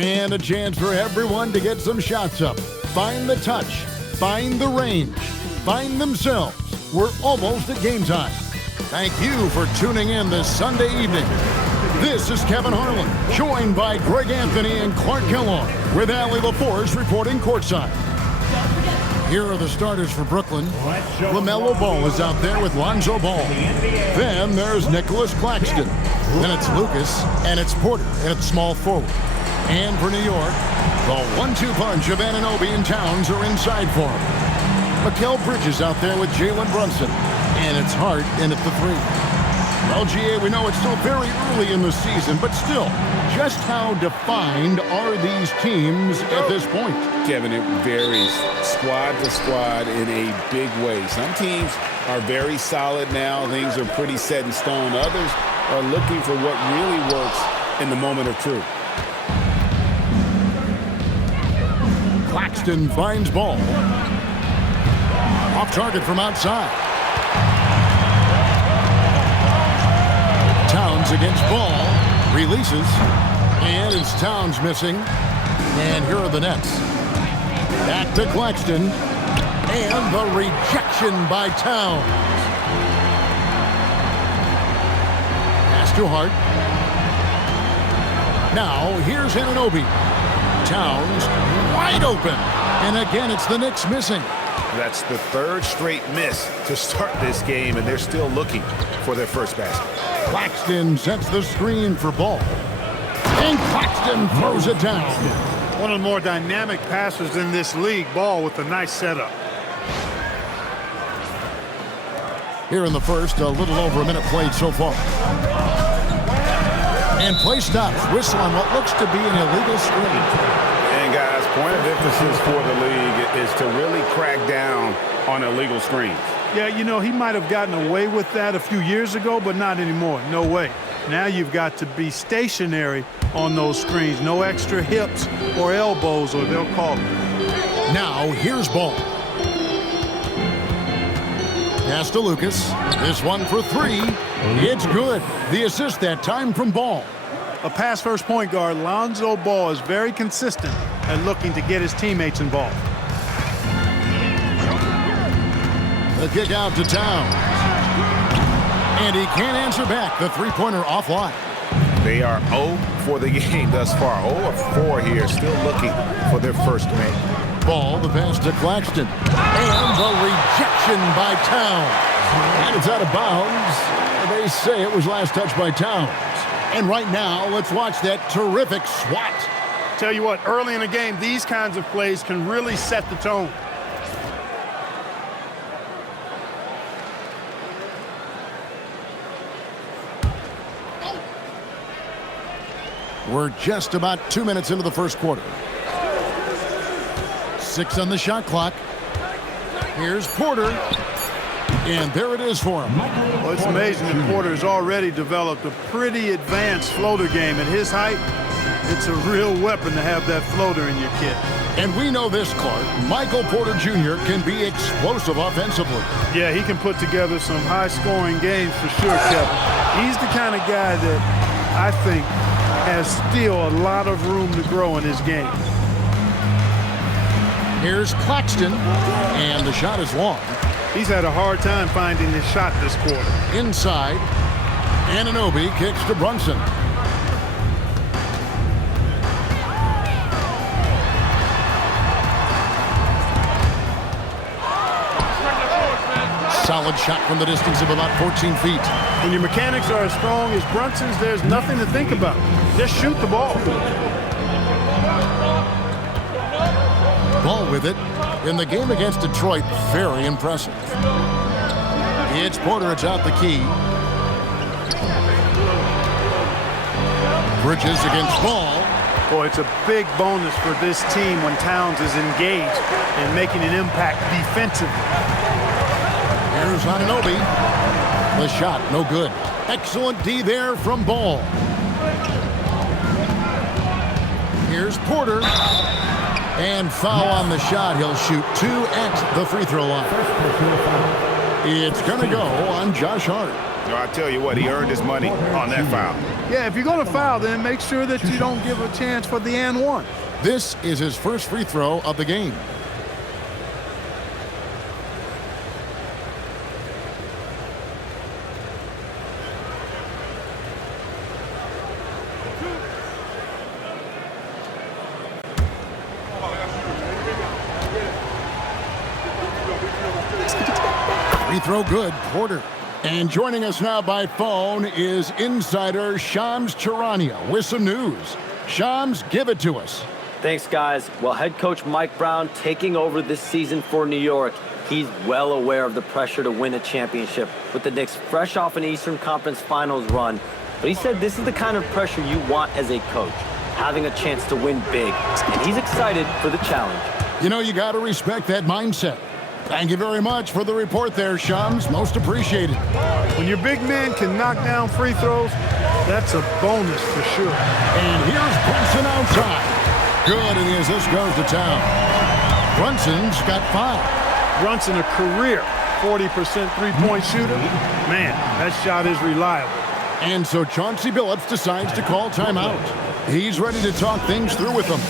And a chance for everyone to get some shots up. Find the touch. Find the range. Find themselves. We're almost at game time. Thank you for tuning in this Sunday evening. This is Kevin Harlan, joined by Greg Anthony and Clark Kellogg, with Allie LaForce reporting courtside. Here are the starters for Brooklyn. LaMelo Ball is out there with Lonzo Ball. Then there's Nicholas Claxton. Then it's Lucas, and it's Porter, and it's small forward. And for New York, the 1-2 punch of Anunoby and Towns are inside for him. Mikal Bridges out there with Jalen Brunson, and it's Hart in at the 3. Well, GA, we know it's still very early in the season, but still, just how defined are these teams at this point? Kevin, it varies squad to squad in a big way. Some teams are very solid now. Things are pretty set in stone. Others are looking for what really works in the moment of truth. Claxton finds Ball. Off target from outside. Towns against Ball. Releases. And it's Towns missing. And here are the Nets. Back to Claxton. And the rejection by Towns. Pass to Hart. Now here's Anunoby. Towns wide open. And again, it's the Knicks missing. That's the third straight miss to start this game, and they're still looking for their first basket. Claxton sets the screen for Ball. And Claxton throws it down. One of the more dynamic passers in this league. Ball with a nice setup. Here in the first, a little over a minute played so far. And play stops. Whistle on what looks to be an illegal screen. And guys, point of emphasis for the league is to really crack down on illegal screens. Yeah, you know, he might have gotten away with that a few years ago, but not anymore. No way. Now you've got to be stationary on those screens. No extra hips or elbows, or they'll call it. Now here's Ball. Pass to Lucas. This one for 3. It's good. The assist that time from Ball. A pass-first point guard, Lonzo Ball, is very consistent at looking to get his teammates involved. The kick out to Towns. And he can't answer back. The three-pointer offline. They are 0 for the game thus far. 0 of 4 here, still looking for their first make. Ball, the pass to Claxton. And the rejection by Towns. And it's out of bounds. They say it was last touched by Towns. And right now, let's watch that terrific swat. Tell you what, early in the game, these kinds of plays can really set the tone. We're just about 2 minutes into the first quarter. 6 on the shot clock. Here's Porter. And there it is for him. Well, it's amazing that Porter has already developed a pretty advanced floater game. At his height, it's a real weapon to have that floater in your kit. And we know this, Clark. Michael Porter Jr. can be explosive offensively. Yeah, he can put together some high-scoring games for sure, Kevin. He's the kind of guy that I think has still a lot of room to grow in his game. Here's Claxton, and the shot is long. He's had a hard time finding his shot this quarter. Inside, Anunoby kicks to Brunson. Solid shot from the distance of about 14 feet. When your mechanics are as strong as Brunson's, there's nothing to think about. Just shoot the ball. Ball with it. In the game against Detroit, very impressive. It's Porter, it's out the key. Bridges against Ball. Boy, it's a big bonus for this team when Towns is engaged and making an impact defensively. Here's Anunoby. The shot, no good. Excellent D there from Ball. Here's Porter. And foul on the shot. He'll shoot 2 at the free throw line. It's going to go on Josh Hart. No, I tell you what, he earned his money on that foul. Yeah, if you're going to foul, then make sure that you don't give a chance for the and one. This is his first free throw of the game. Free throw good, Porter. And joining us now by phone is insider Shams Charania with some news. Shams, give it to us. Thanks, guys. Well, head coach Mike Brown taking over this season for New York. He's well aware of the pressure to win a championship with the Knicks fresh off an Eastern Conference Finals run. But he said this is the kind of pressure you want as a coach, having a chance to win big. And he's excited for the challenge. You know, you got to respect that mindset. Thank you very much for the report there, Shams. Most appreciated. When your big man can knock down free throws, that's a bonus for sure. And here's Brunson outside. Good, and the assist goes to town. Brunson's got 5. Brunson, a career 40% three-point shooter. Man, that shot is reliable. And so Chauncey Billups decides to call timeout. He's ready to talk things through with them.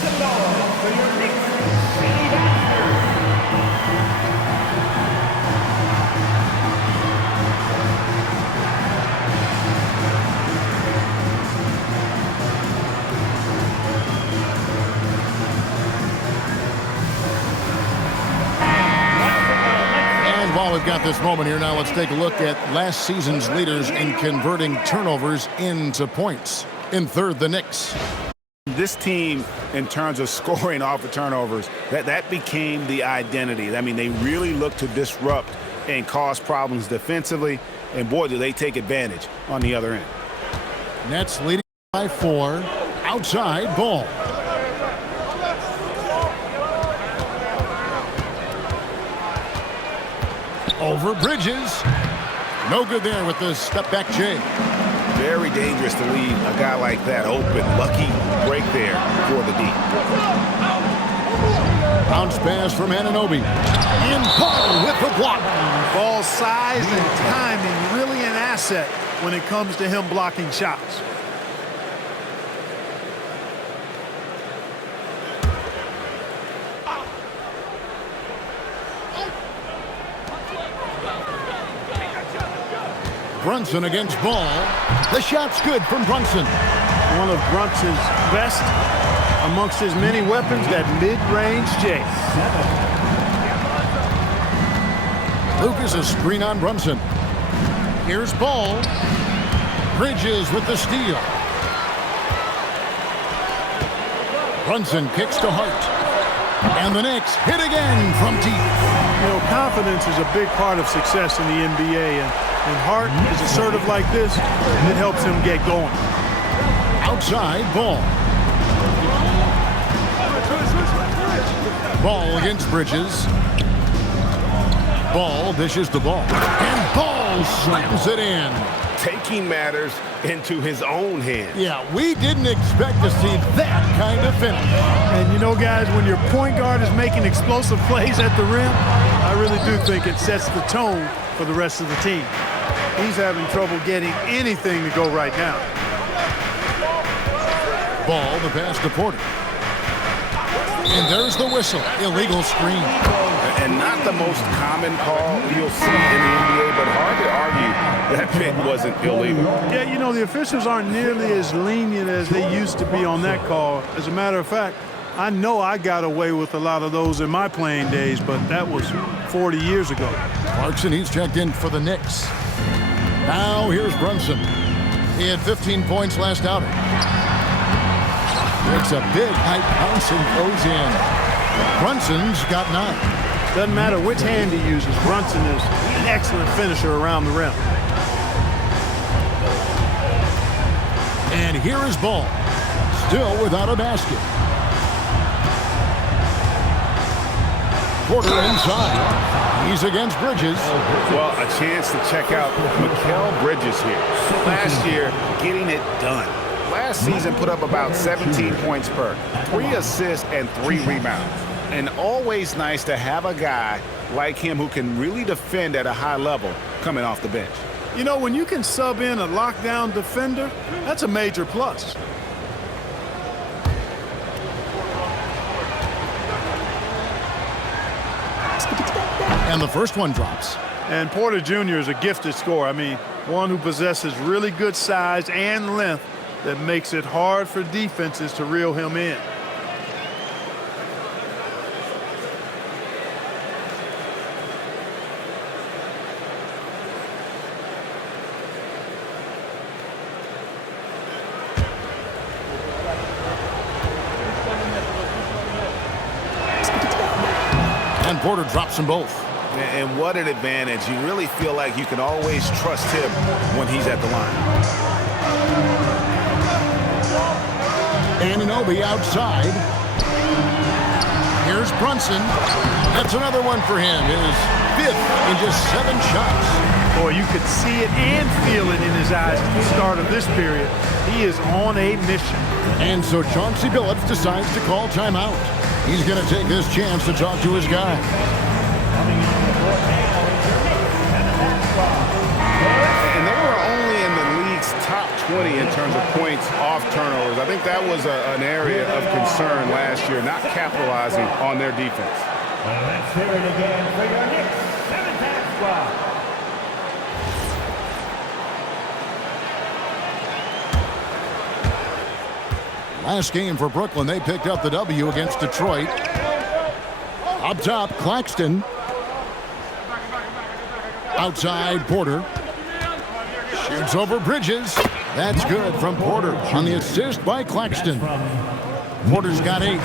While we've got this moment here, now let's take a look at last season's leaders in converting turnovers into points. In third, the Knicks. This team, in terms of scoring off of turnovers, that became the identity. I mean, they really look to disrupt and cause problems defensively, and boy, do they take advantage on the other end. Nets leading by 4. Outside, Ball. Over Bridges. No good there with the step-back J. Very dangerous to leave a guy like that open. Lucky break there for the D. Bounce pass from Anunoby. And Ball with the block. Ball size and timing really an asset when it comes to him blocking shots. Brunson against Ball. The shot's good from Brunson. One of Brunson's best amongst his many weapons, that mid-range J. Lucas a screen on Brunson. Here's Ball. Bridges with the steal. Brunson kicks to Hart. And the Knicks hit again from deep. You know, confidence is a big part of success in the NBA, and when Hart is assertive like this, it helps him get going. Outside, Ball. Ball against Bridges. Ball dishes the ball. And Ball slams it in. Taking matters into his own hands. Yeah, we didn't expect to see that kind of finish. And you know, guys, when your point guard is making explosive plays at the rim, I really do think it sets the tone for the rest of the team. He's having trouble getting anything to go right now. Ball, the pass to Porter. And there's the whistle. Illegal screen. And not the most common call you'll see in the NBA, but hard to argue that pick wasn't illegal. Yeah, you know, the officials aren't nearly as lenient as they used to be on that call. As a matter of fact, I know I got away with a lot of those in my playing days, but that was 40 years ago. Clarkson, he's checked in for the Knicks. Now here's Brunson. He had 15 points last outing. Makes a big high bounce and goes in. Brunson's got 9. Doesn't matter which hand he uses, Brunson is an excellent finisher around the rim. And here is Ball. Still without a basket. Porter inside. He's against Bridges. Well, a chance to check out Mikal Bridges here. Last year, getting it done. Last season put up about 17 points per, 3 assists and 3 rebounds. And always nice to have a guy like him who can really defend at a high level coming off the bench. You know, when you can sub in a lockdown defender, that's a major plus. And the first one drops. And Porter Jr. is a gifted scorer. I mean, one who possesses really good size and length that makes it hard for defenses to reel him in. And Porter drops them both. And what an advantage. You really feel like you can always trust him when he's at the line. Anunoby outside. Here's Brunson. That's another one for him. His 5th in just 7 shots. Boy, you could see it and feel it in his eyes at the start of this period. He is on a mission. And so Chauncey Billups decides to call timeout. He's going to take this chance to talk to his guy. And they were only in the league's top 20 in terms of points off turnovers. I think that was an area of concern last year, not capitalizing on their defense. Let's hear it again for your Knicks 7-man squad. Last game for Brooklyn, they picked up the W against Detroit. Up top, Claxton. Outside, Porter. Shoots over Bridges. That's good from Porter on the assist by Claxton. Porter's got 8.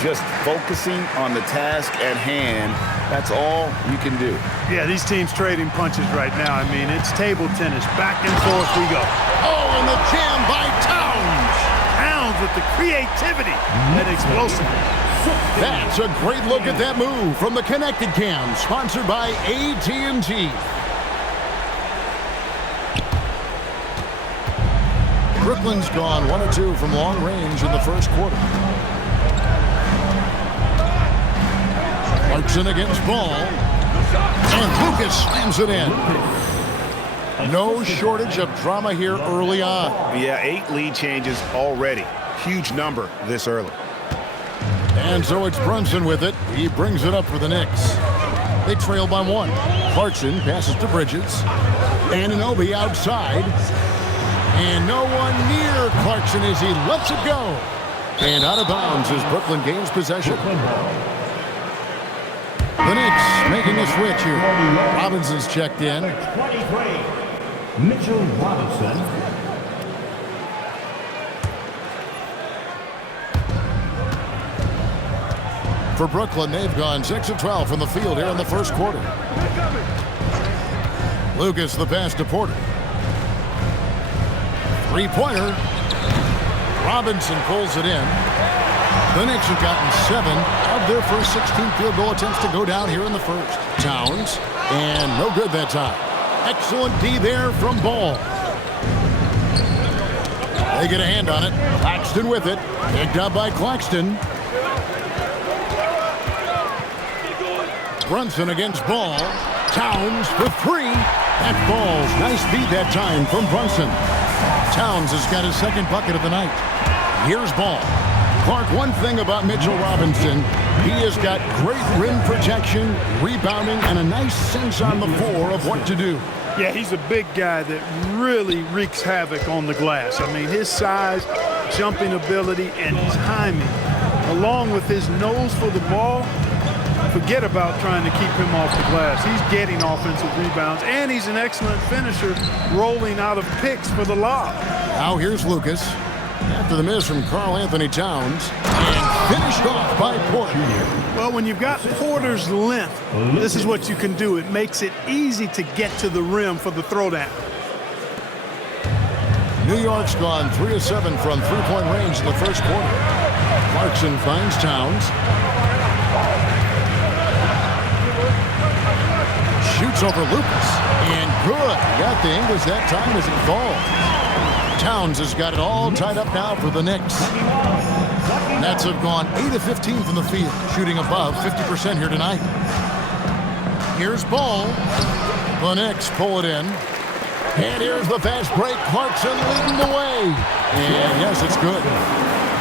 Just focusing on the task at hand, that's all you can do. Yeah, these teams trading punches right now. I mean, it's table tennis. Back and forth we go. Oh, and the jam by Towns. Towns with the creativity and explosiveness. That's a great look at that move from the Connected Cam, sponsored by AT&T. Brooklyn's gone 1 of 2 from long range in the first quarter. Clarkson against Ball. And Lucas slams it in. No shortage of drama here early on. Yeah, 8 lead changes already. Huge number this early. And so it's Brunson with it. He brings it up for the Knicks. They trail by 1. Clarkson passes to Bridges. Anunoby outside. And no one near Clarkson as he lets it go. And out of bounds as Brooklyn gains possession. The Knicks making a switch here. Robinson's checked in. 23, Mitchell Robinson. For Brooklyn, they've gone 6 of 12 from the field here in the first quarter. Lucas the pass to Porter. 3-pointer. Robinson pulls it in. The Knicks have gotten 7 of their first 16 field goal attempts to go down here in the first. Towns, and no good that time. Excellent D there from Ball. They get a hand on it. Claxton with it. Picked up by Claxton. Brunson against Ball. Towns for 3. That falls. Nice beat that time from Brunson. Towns has got his 2nd bucket of the night. Here's Ball. Clark, one thing about Mitchell Robinson, he has got great rim protection, rebounding, and a nice sense on the floor of what to do. Yeah, he's a big guy that really wreaks havoc on the glass. I mean, his size, jumping ability, and timing, along with his nose for the ball, forget about trying to keep him off the glass. He's getting offensive rebounds, and he's an excellent finisher, rolling out of picks for the lob. Now here's Lucas. After the miss from Karl Anthony Towns, and finished off by Porter. Well, when you've got Porter's length, this is what you can do. It makes it easy to get to the rim for the throwdown. New York's gone 3 of 7 from 3-point range in the first quarter. Clarkson finds Towns. Shoots over Lucas. And good. Got the English that time as it falls. Towns has got it all tied up now for the Knicks. Nets have gone 8 of 15 from the field, shooting above 50% here tonight. Here's Ball. The Knicks pull it in. And here's the fast break. Clarkson leading the way. And yes, it's good.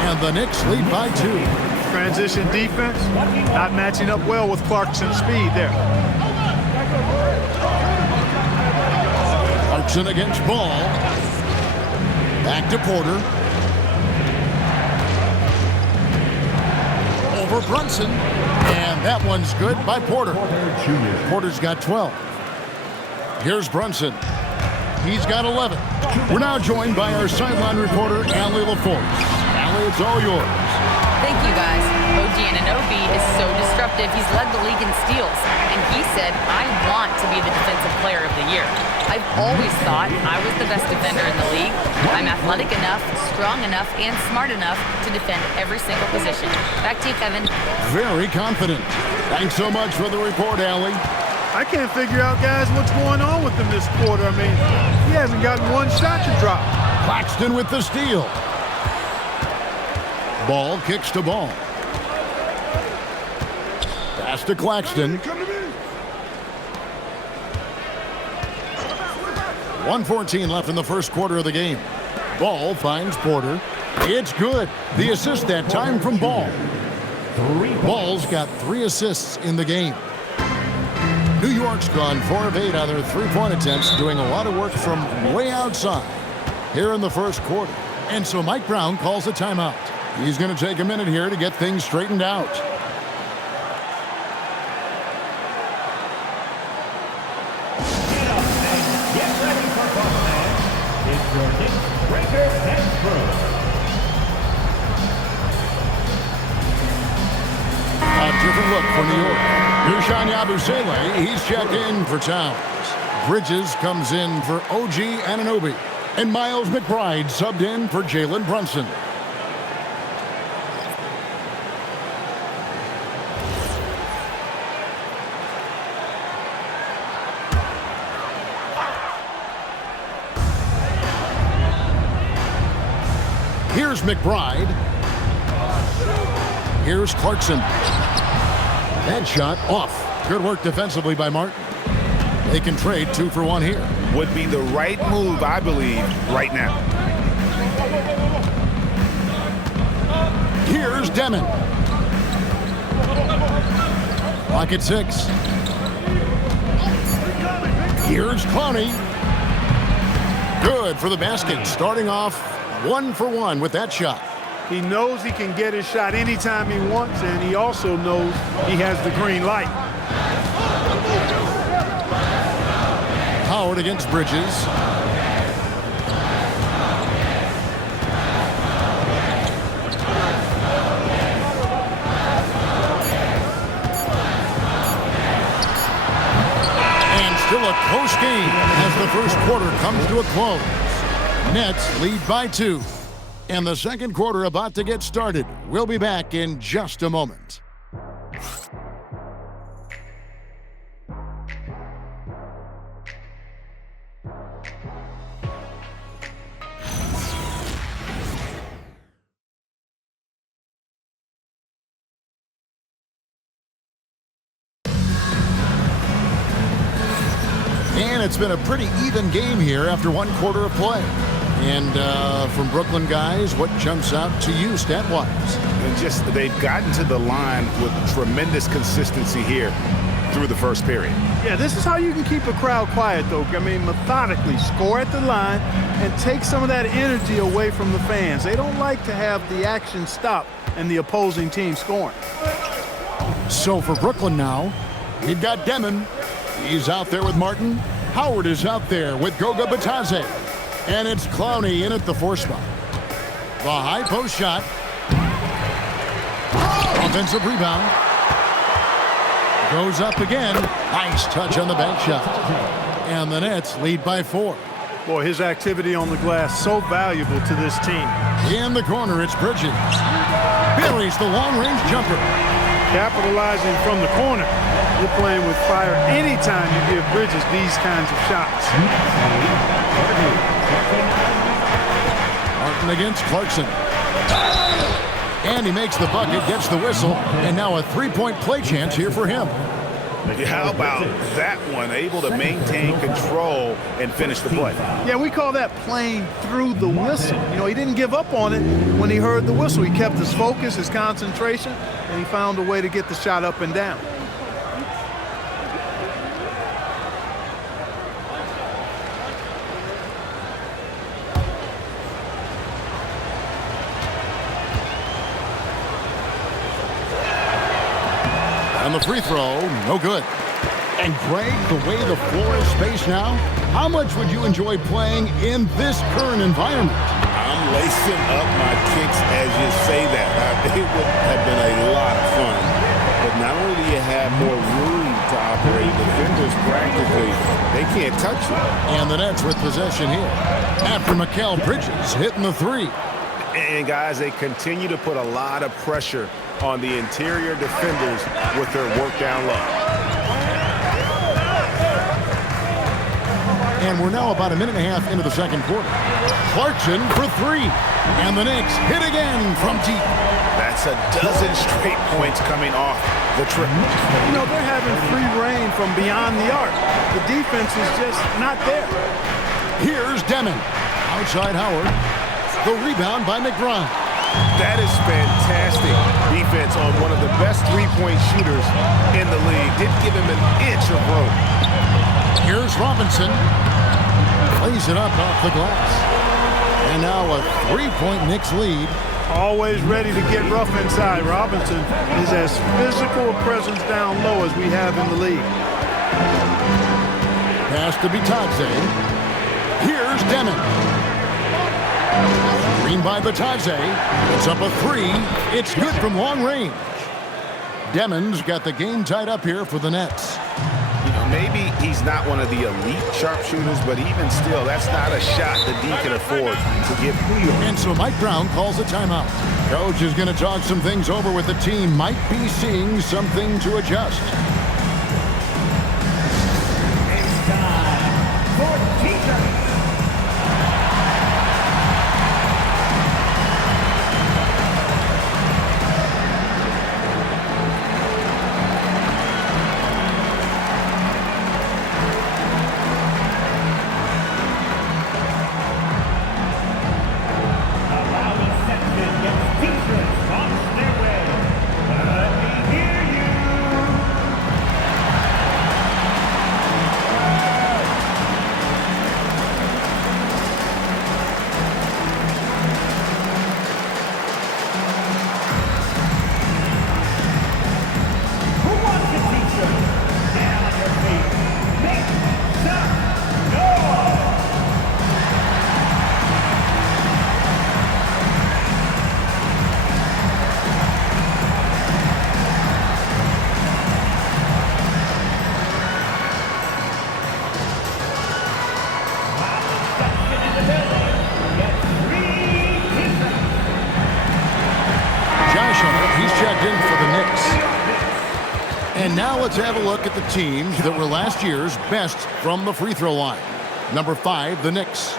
And the Knicks lead by 2. Transition defense, not matching up well with Clarkson's speed there. Clarkson against Ball. Back to Porter. Over Brunson. And that one's good by Porter. Porter's got 12. Here's Brunson. He's got 11. We're now joined by our sideline reporter, Allie LaForce. Allie, it's all yours. Thank you, guys. OG Anunoby is so disruptive. He's led the league in steals. And he said, I want to be the defensive player of the year. I've always thought I was the best defender in the league. I'm athletic enough, strong enough, and smart enough to defend every single position. Back to you, Kevin. Very confident. Thanks so much for the report, Allie. I can't figure out, guys, what's going on with him this quarter. I mean, he hasn't gotten one shot to drop. Claxton with the steal. Ball kicks to Ball. Pass to Claxton. 1:14 left in the first quarter of the game. Ball finds Porter. It's good. The assist that time from Ball. Ball's got 3 assists in the game. New York's gone 4 of 8 on their 3-point attempts, doing a lot of work from way outside here in the first quarter. And so Mike Brown calls a timeout. He's going to take a minute here to get things straightened out. Get ready for ball man. It's your Knicks breaker and crew. A different look for New York. Dushan Yabusele, he's checked in for Towns. Bridges comes in for OG Anunoby. And Miles McBride subbed in for Jalen Brunson. Here's McBride. Here's Clarkson. That shot off. Good work defensively by Martin. They can trade 2 for 1 here. Would be the right move, I believe, right now. Here's Demon. Clock at 6. Here's Clowney. Good for the basket. Starting off 1 for 1 with that shot. He knows he can get his shot anytime he wants, and he also knows he has the green light. Howard against Bridges. And still a close game as the first quarter comes to a close. Nets lead by 2. And the second quarter about to get started. We'll be back in just a moment. And it's been a pretty even game here after 1 quarter of play. And from Brooklyn guys, what jumps out to you stat-wise? And just they've gotten to the line with tremendous consistency here through the first period. Yeah, this is how you can keep a crowd quiet, though. I mean, methodically score at the line and take some of that energy away from the fans. They don't like to have the action stop and the opposing team scoring. So for Brooklyn now, we've got Demon. He's out there with Martin. Howard is out there with Goga Batadze. And it's Clowney in at the 4 spot. The high post shot. Offensive rebound. Goes up again. Nice touch on the bank shot. And the Nets lead by 4. Boy, his activity on the glass so valuable to this team. In the corner, it's Bridges. Buries the long-range jumper. Capitalizing from the corner. You're playing with fire anytime you give Bridges these kinds of shots. Martin against Clarkson. And he makes the bucket, gets the whistle, and now a 3-point play chance here for him. How about that one? Able to maintain control and finish the play. Yeah, we call that playing through the whistle. You know, he didn't give up on it when he heard the whistle. He kept his focus, his concentration, and he found a way to get the shot up and down. And the free throw, no good. And Greg, the way the floor is spaced now, how much would you enjoy playing in this current environment? I'm lacing up my kicks as you say that. It would have been a lot of fun. But not only do you have more room to operate, defenders practically, they can't touch you. And the Nets with possession here. After Mikal Bridges hitting the three. And guys, they continue to put a lot of pressure on the interior defenders with their work down low. And we're now about a minute and a half into the second quarter. Clarkson for three. And the Knicks hit again from deep. That's a dozen straight points coming off the trip. You know, they're having free reign from beyond the arc. The defense is just not there. Here's Demon. Outside Howard. The rebound by McBride. That is fantastic defense on one of the best three-point shooters in the league. Didn't give him an inch of room. Here's Robinson. Plays it up off the glass. And now a three-point Knicks lead. Always ready to get rough inside. Robinson is as physical a presence down low as we have in the league. Pass to Bitadze. Here's Demon. Green by Bitadze. It's up a three. It's good from long range. Demon's got the game tied up here for the Nets. You know, maybe he's not one of the elite sharpshooters, but even still, that's not a shot the D can afford to give. And so Mike Brown calls a timeout. Coach is going to talk some things over with the team. Might be seeing something to adjust. It's time for teacher. And now let's have a look at the teams that were last year's best from the free throw line. Number 5, the Knicks.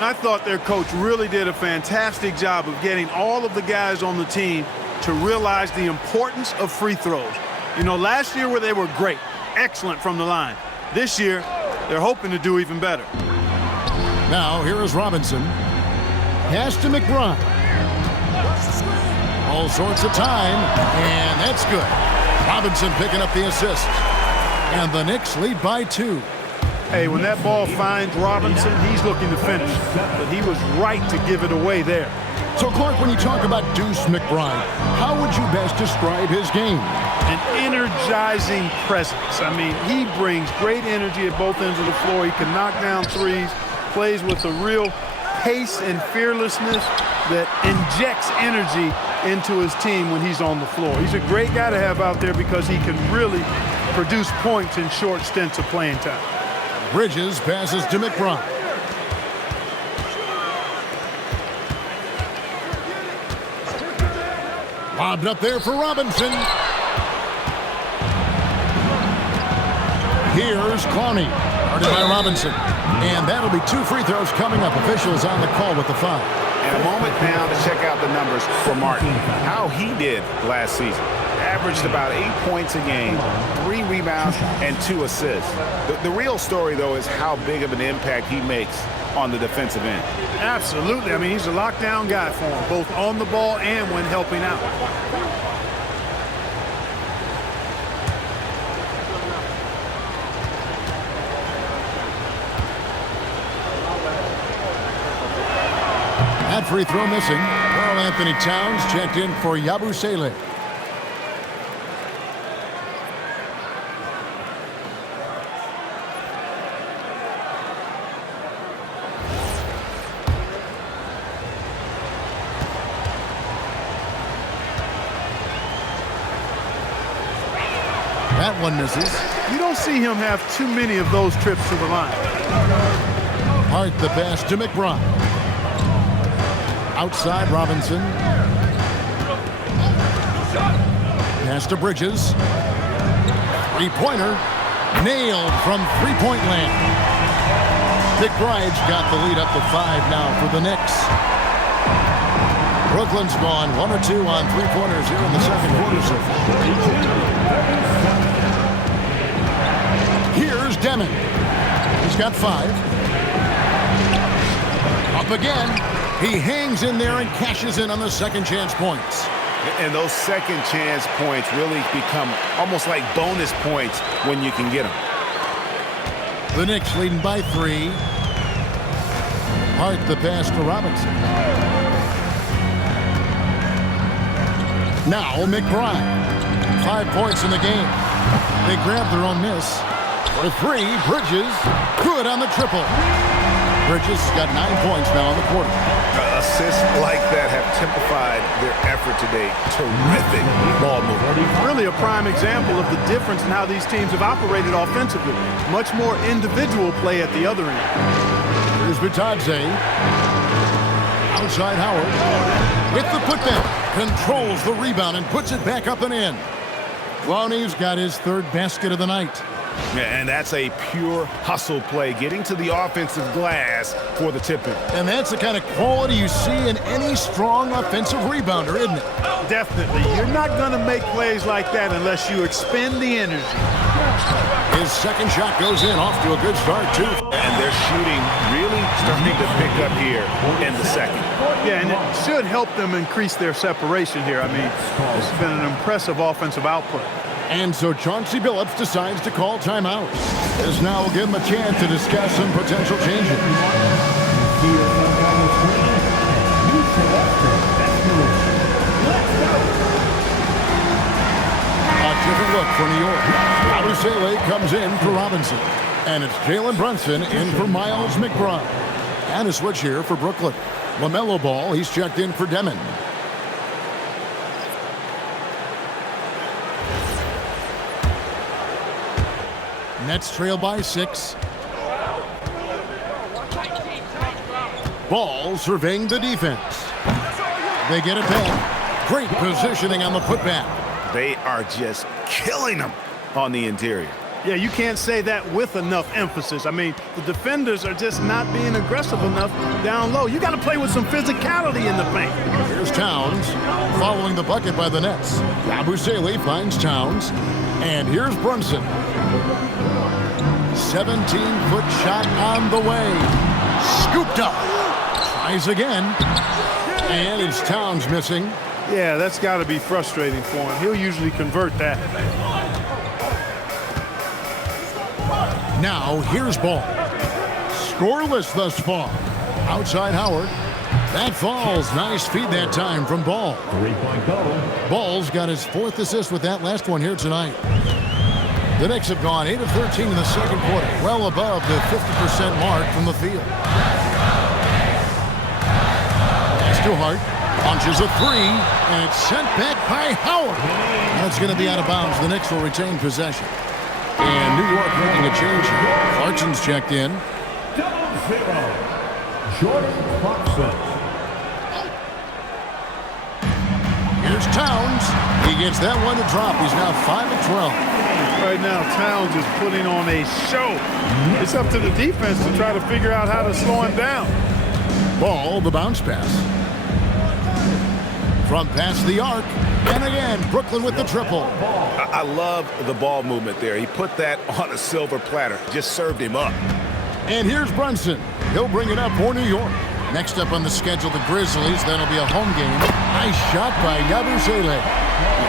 I thought their coach really did a fantastic job of getting all of the guys on the team to realize the importance of free throws. You know, last year where they were great, excellent from the line. This year, they're hoping to do even better. Now, here is Robinson. Pass to McBride. All sorts of time, and that's good. Robinson picking up the assist. And the Knicks lead by 2. Hey, when that ball finds Robinson, he's looking to finish. But he was right to give it away there. So, Clark, when you talk about Deuce McBride, how would you best describe his game? An energizing presence. I mean, he brings great energy at both ends of the floor. He can knock down threes, plays with a real pace and fearlessness that injects energy into his team when he's on the floor. He's a great guy to have out there because he can really produce points in short stints of playing time. Bridges passes to McBride. Lobbed up there for Robinson. Here's Clowney. Guarded by Robinson. And that'll be 2 free throws coming up. Officials on the call with the foul. And a moment now to check out the numbers for Martin. How he did last season. averaged about 8 points a game, 3 rebounds, and 2 assists. The real story, though, is how big of an impact he makes on the defensive end. Absolutely. I mean, he's a lockdown guy for him, both on the ball and when helping out. That free throw missing. Karl Anthony Towns checked in for Yabusele. That one misses. You don't see him have too many of those trips to the line. Hart the pass to McBride. Outside Robinson. Pass to Bridges. Three-pointer. Nailed from three-point land. McBride's got the lead up to 5 now for the Knicks. Brooklyn's gone 1 or 2 on three-pointers here in the second quarter so far. Here's Demon. He's got 5. Up again. He hangs in there and cashes in on the second chance points. And those second chance points really become almost like bonus points when you can get them. The Knicks leading by 3. Hart the pass to Robinson. Now McBride. 5 points in the game. They grab their own miss. For 3, Bridges. Good on the triple. Bridges got 9 points now in the quarter. Assists like that have typified their effort today. Terrific ball movement. Really a prime example of the difference in how these teams have operated offensively. Much more individual play at the other end. Here's Bitadze. Outside Howard. With the putback. Controls the rebound and puts it back up and in. Lonnie's got his 3rd basket of the night. And that's a pure hustle play, getting to the offensive glass for the tip-in. And that's the kind of quality you see in any strong offensive rebounder, isn't it? Definitely. You're not going to make plays like that unless you expend the energy. His second shot goes in, off to a good start, too. And their shooting really starting to pick up here in the second. Yeah, and it should help them increase their separation here. I mean, this has been an impressive offensive output. And so Chauncey Billups decides to call timeout. This now will give him a chance to discuss some potential changes. A different look for New York. Yabusele comes in for Robinson. And it's Jalen Brunson in for Miles McBride. And a switch here for Brooklyn. LaMelo Ball, he's checked in for Demon. Nets trail by 6. Ball surveying the defense. They get it back. Great positioning on the putback. They are just killing them on the interior. Yeah, you can't say that with enough emphasis. I mean, the defenders are just not being aggressive enough down low. You got to play with some physicality in the paint. Here's Towns following the bucket by the Nets. Yabusele finds Towns. And here's Brunson. 17-foot shot on the way. Scooped up. Tries again. And it's Towns missing. Yeah, that's got to be frustrating for him. He'll usually convert that. Now here's Ball. Scoreless thus far. Outside Howard. That falls. Nice feed that time from Ball. 3-point goal. Ball's got his 4th assist with that last one here tonight. The Knicks have gone 8 of 13 in the second quarter, well above the 50% mark from the field. Pass to Hart, launches a 3, and it's sent back by Howard. That's going to be out of bounds. The Knicks will retain possession. And New York making a change here. Clarkson's checked in. 0-0. Jordan Clarkson. Here's Towns. He gets that one to drop. He's now 5 of 12. Right now, Towns is putting on a show. It's up to the defense to try to figure out how to slow him down. Ball, the bounce pass. From past the arc. And again, Brooklyn with the triple. I love the ball movement there. He put that on a silver platter. Just served him up. And here's Brunson. He'll bring it up for New York. Next up on the schedule, the Grizzlies. That'll be a home game. Nice shot by Yabusele.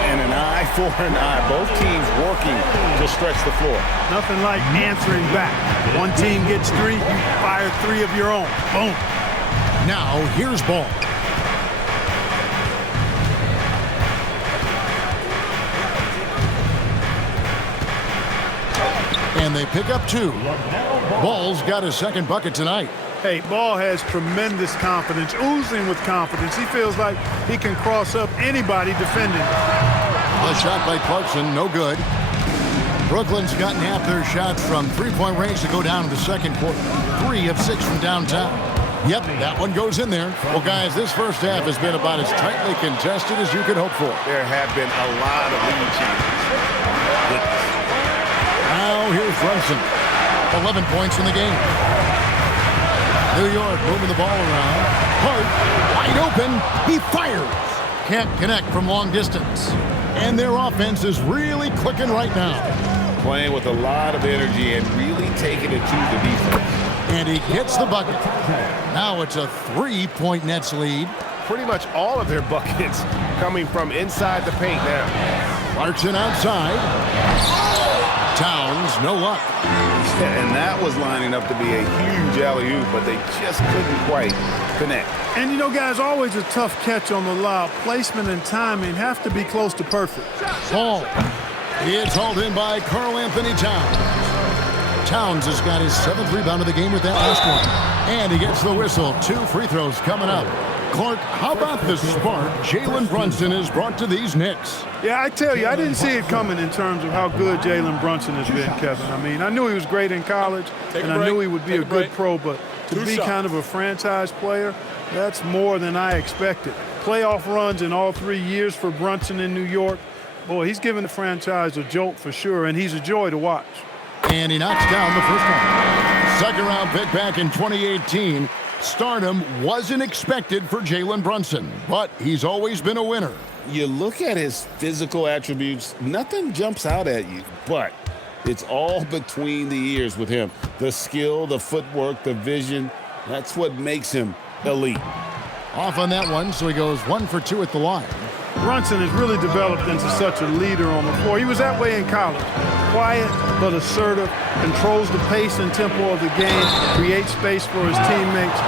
And an eye for an eye. Both teams working to stretch the floor. Nothing like answering back. One team gets 3, you fire 3 of your own. Boom. Now, here's Ball. And they pick up 2. Ball's got his second bucket tonight. Hey, Ball has tremendous confidence, oozing with confidence. He feels like he can cross up anybody defending. A shot by Clarkson, no good. Brooklyn's gotten half their shots from three-point range to go down in the second quarter. 3 of 6 from downtown. Yep, that one goes in there. Well, guys, this first half has been about as tightly contested as you could hope for. There have been a lot of lead changes. Now here's Brunson. 11 points in the game. New York moving the ball around. Hart, wide open. He fires. Can't connect from long distance. And their offense is really clicking right now. Playing with a lot of energy and really taking it to the defense. And he gets the bucket. Now it's a 3-point Nets lead. Pretty much all of their buckets coming from inside the paint now. Clarkson outside. Towns, no luck. And that was lining up to be a huge alley-oop, but they just couldn't quite connect. And, you know, guys, always a tough catch on the lob. Placement and timing have to be close to perfect. Ball. It's hauled in by Karl Anthony Towns. Towns has got his 7th rebound of the game with that last one. And he gets the whistle. 2 free throws coming up. Clark, how about the spark Jalen Brunson has brought to these Knicks? Yeah, I tell you, I didn't see it coming in terms of how good Jalen Brunson has been, Kevin. I mean, I knew he was great in college, and I knew he would be a good pro, but to be kind of a franchise player, that's more than I expected. Playoff runs in all 3 years for Brunson in New York. Boy, he's given the franchise a jolt for sure, and he's a joy to watch. And he knocks down the first one. Second round pick back in 2018. Stardom wasn't expected for Jalen Brunson, but he's always been a winner. You look at his physical attributes, nothing jumps out at you, but it's all between the ears with him. The skill, the footwork, the vision, that's what makes him elite. Off on that one, so he goes 1 for 2 at the line. Brunson has really developed into such a leader on the floor. He was that way in college. Quiet but assertive, controls the pace and tempo of the game, creates space for his teammates.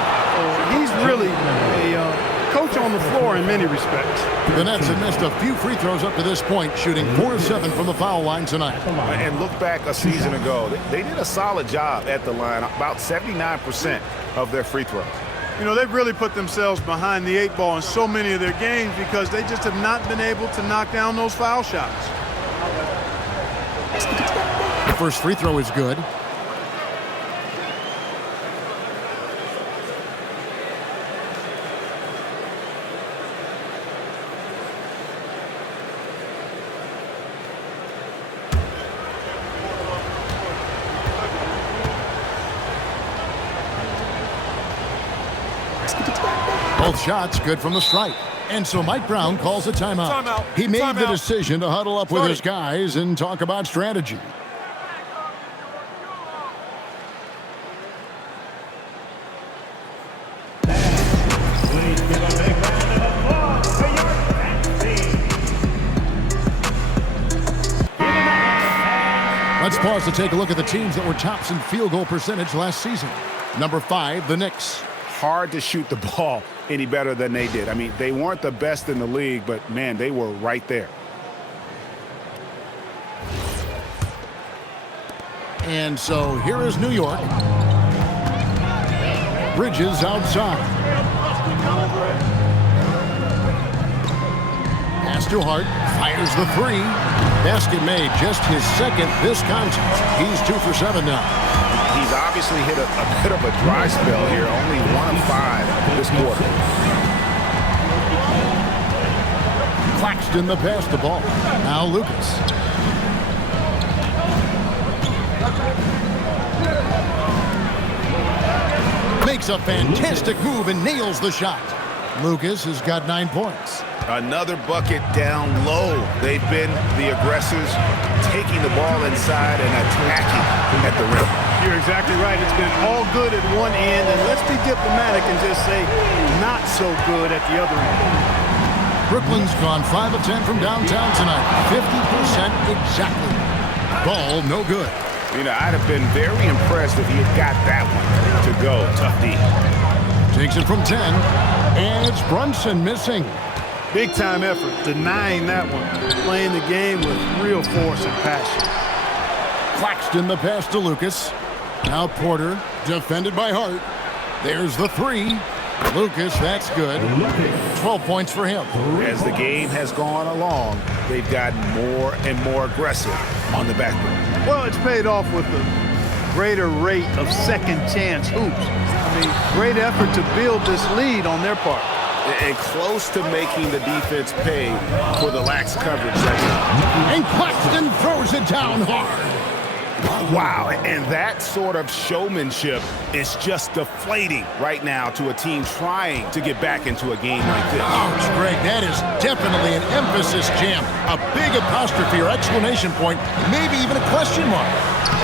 He's really a coach on the floor in many respects. The Nets have missed a few free throws up to this point, shooting 4 of 7 from the foul line tonight. And look back a season ago. They did a solid job at the line, about 79% of their free throws. You know, they've really put themselves behind the 8 ball in so many of their games because they just have not been able to knock down those foul shots. The first free throw is good. Both shots good from the stripe. And so Mike Brown calls a timeout. He made the decision to huddle up with his guys and talk about strategy. Please give a big round of applause for your fantasy. Let's pause to take a look at the teams that were tops in field goal percentage last season. Number 5, the Knicks. Hard to shoot the ball any better than they did. I mean, they weren't the best in the league, but, man, they were right there. And so here is New York. Bridges outside. Pass to Hart. Fires the 3. Basket made, just his second this contest. He's 2 for 7 now. He's obviously hit a bit of a dry spell here, only 1 of 5 this quarter. Claxton the pass the ball. Now Lucas. Makes a fantastic move and nails the shot. Lucas has got 9 points. Another bucket down low. They've been the aggressors, taking the ball inside and attacking at the rim. You're exactly right. It's been all good at one end, and let's be diplomatic and just say not so good at the other end. Brooklyn's gone 5 of 10 from downtown tonight. 50% exactly. Ball no good. You know, I'd have been very impressed if he had got that one to go. Tough D. Takes it from 10, and it's Brunson missing. Big-time effort, denying that one. Playing the game with real force and passion. Claxton the pass to Lucas. Now Porter, defended by Hart. There's the three. Lucas, that's good. 12 points for him. As the game has gone along, they've gotten more and more aggressive on the backboard. Well, it's paid off with a greater rate of second-chance hoops. I mean, great effort to build this lead on their part. And close to making the defense pay for the lax coverage. And Claxton throws it down hard. Wow, and that sort of showmanship is just deflating right now to a team trying to get back into a game like this. Ouch, Greg, that is definitely an emphasis jam. A big apostrophe or exclamation point, maybe even a question mark.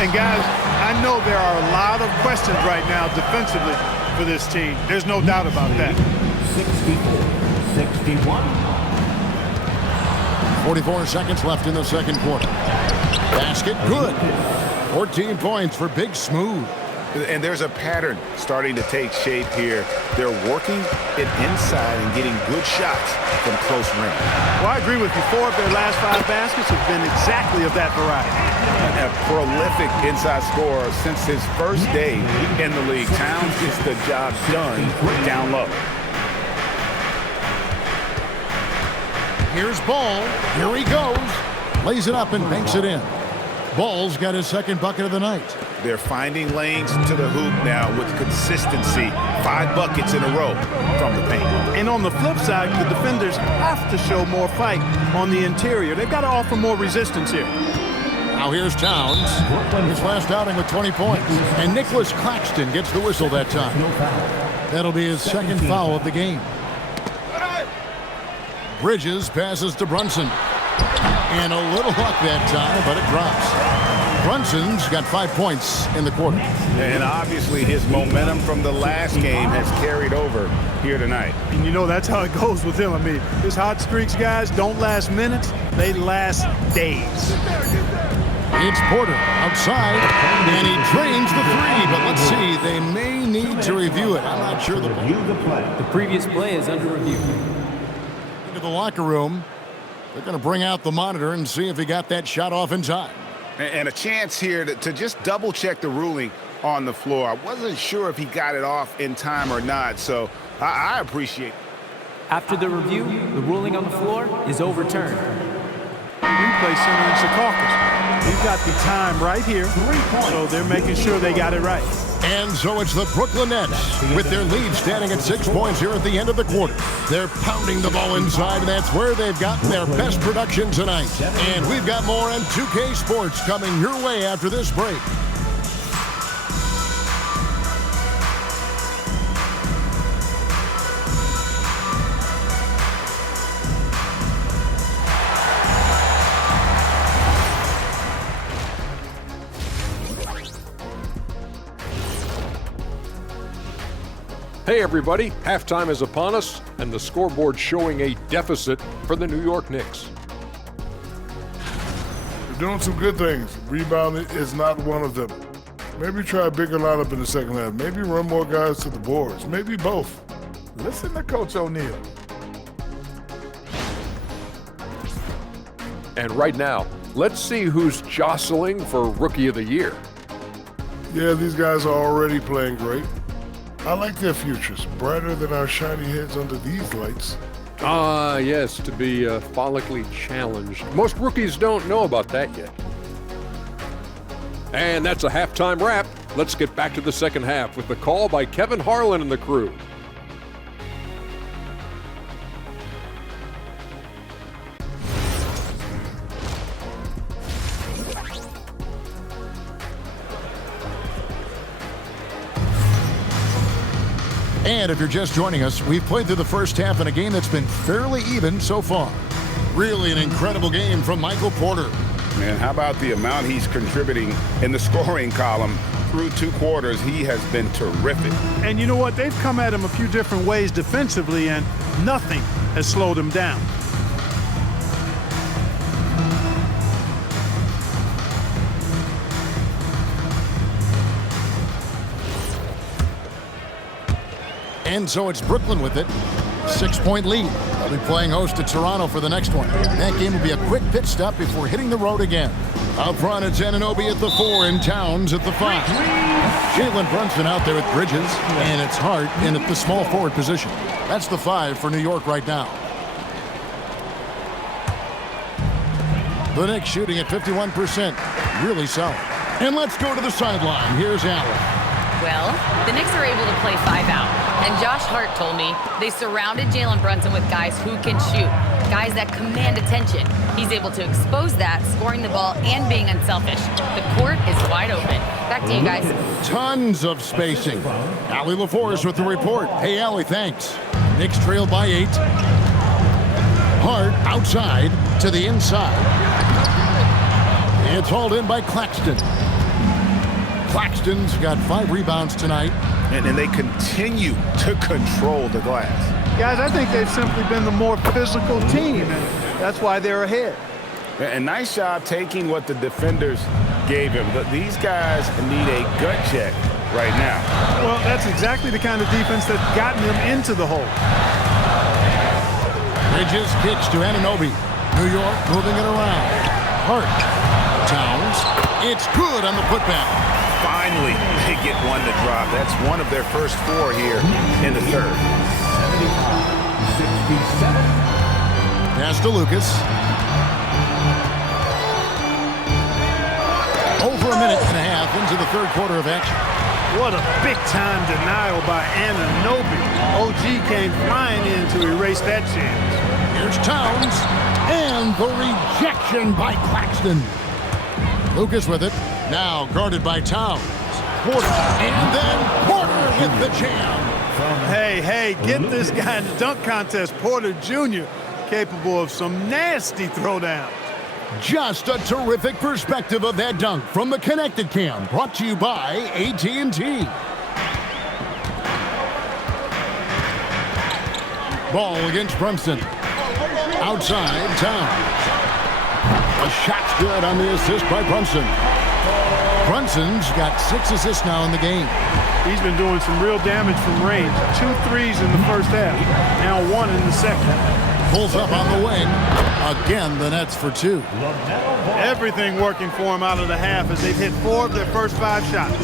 And guys, I know there are a lot of questions right now defensively for this team. There's no doubt about that. 64-61. 44 seconds left in the second quarter. Basket good. 14 points for Big Smooth. And there's a pattern starting to take shape here. They're working it inside and getting good shots from close range. Well, I agree with you. 4 of their last 5 baskets have been exactly of that variety. A prolific inside scorer since his first day in the league. Towns gets the job done down low. Here's Ball. Here he goes. Lays it up and banks it in. Ball's got his second bucket of the night. They're finding lanes to the hoop now with consistency. 5 buckets in a row from the paint. And on the flip side, the defenders have to show more fight on the interior. They've got to offer more resistance here. Now here's Towns. His last outing with 20 points. And Nicholas Claxton gets the whistle that time. That'll be his second foul of the game. Bridges passes to Brunson. And a little luck that time, but it drops. Brunson's got 5 points in the quarter. And obviously his momentum from the last game has carried over here tonight. And you know that's how it goes with him. I mean, his hot streaks, guys, don't last minutes. They last days. It's Porter outside, and he drains the three. But let's see, they may need to review it. I'm not sure. The previous play is under review. Into the locker room. They're going to bring out the monitor and see if he got that shot off in time. And a chance here to just double-check the ruling on the floor. I wasn't sure if he got it off in time or not, so I appreciate it. After the review, the ruling on the floor is overturned. Replay center in Secaucus. He's got the time right here, so they're making sure they got it right. And so it's the Brooklyn Nets with their lead standing at 6 points here at the end of the quarter. They're pounding the ball inside, and that's where they've gotten their best production tonight. And we've got more on 2K Sports coming your way after this break. Hey everybody, halftime is upon us, and the scoreboard showing a deficit for the New York Knicks. They're doing some good things. Rebounding is not one of them. Maybe try a bigger lineup in the second half. Maybe run more guys to the boards. Maybe both. Listen to Coach O'Neal. And right now, let's see who's jostling for Rookie of the Year. Yeah, these guys are already playing great. I like their futures, brighter than our shiny heads under these lights. Ah, yes, to be follically challenged. Most rookies don't know about that yet. And that's a halftime wrap. Let's get back to the second half with the call by Kevin Harlan and the crew. And if you're just joining us, we've played through the first half in a game that's been fairly even so far. Really an incredible game from Michael Porter. Man, how about the amount he's contributing in the scoring column through 2 quarters? He has been terrific. And you know what? They've come at him a few different ways defensively, and nothing has slowed him down. And so it's Brooklyn with it. 6-point lead. They'll be playing host to Toronto for the next one. That game will be a quick pit stop before hitting the road again. Up front, it's Anunoby at the 4 and Towns at the 5. Jalen Brunson out there with Bridges, and it's Hart in at the small forward position. That's the 5 for New York right now. The Knicks shooting at 51%. Really solid. And let's go to the sideline. Here's Allen. Well, the Knicks are able to play 5 out. And Josh Hart told me they surrounded Jalen Brunson with guys who can shoot, guys that command attention. He's able to expose that, scoring the ball and being unselfish. The court is wide open. Back to you guys. Tons of spacing. Allie LaForce with the report. Hey, Allie, thanks. Knicks trail by 8. Hart outside to the inside. It's hauled in by Claxton. Claxton's got 5 rebounds tonight. And they continue to control the glass. Guys, I think they've simply been the more physical team, and that's why they're ahead. And nice job taking what the defenders gave him. But these guys need a gut check right now. Well, that's exactly the kind of defense that's gotten them into the hole. Bridges kicks to Anunoby. New York moving it around. Hart. Towns. It's good on the putback. Finally, they get one to drop. That's one of their first 4 here in the third. 67. Pass to Lucas. Over a minute and a half into the third quarter of action. What a big-time denial by Anunoby. OG came flying in to erase that chance. Here's Towns. And the rejection by Claxton. Lucas with it. Now guarded by Towns. Porter. And then Porter with the jam. Hey, get this guy in the dunk contest. Porter Jr. capable of some nasty throwdowns. Just a terrific perspective of that dunk from the Connected Cam. Brought to you by AT&T. Ball against Brunson. Outside, Towns. A shot's good on the assist by Brunson. Brunson's got 6 assists now in the game. He's been doing some real damage from range. 2 threes in the first half. Now 1 in the second. Pulls up on the wing. Again, the Nets for 2. Everything working for him out of the half as they've hit 4 of their first 5 shots.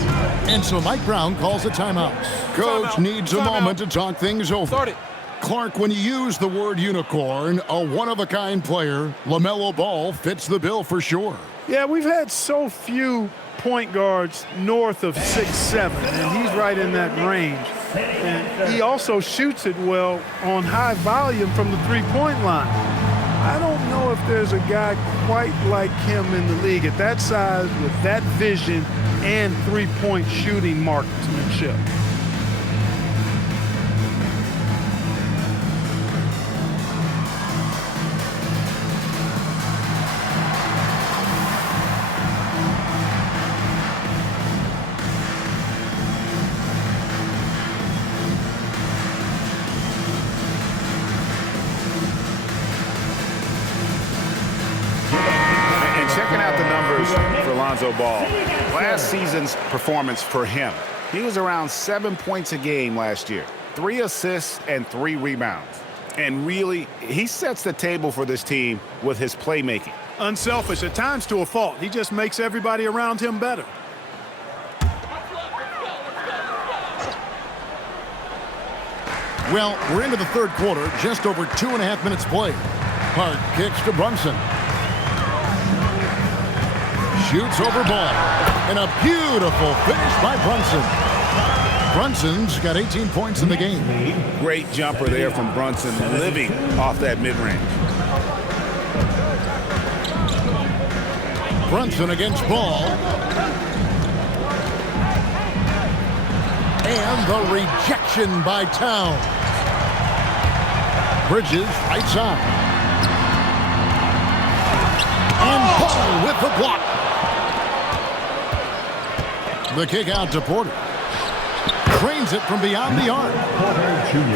And so Mike Brown calls a timeout. Coach needs a moment to talk things over. Start it. Clark, when you use the word unicorn, a one-of-a-kind player, LaMelo Ball fits the bill for sure. Yeah, we've had so few point guards north of 6'7", and he's right in that range. And he also shoots it well on high volume from the three-point line. I don't know if there's a guy quite like him in the league at that size with that vision and three-point shooting marksmanship. Ball. Last season's performance for him, he was around 7 points a game last year, 3 assists and 3 rebounds. And really, he sets the table for this team with his playmaking. Unselfish, at times to a fault. He just makes everybody around him better. Well, we're into the third quarter, just over 2.5 minutes played. Hart kicks to Brunson. Shoots over Ball. And a beautiful finish by Brunson. Brunson's got 18 points in the game. Great jumper there from Brunson, living off that mid-range. Brunson against Ball. And the rejection by Towns. Bridges, right side. And Ball with the block. The kick out to Porter. Trains it from beyond the arc.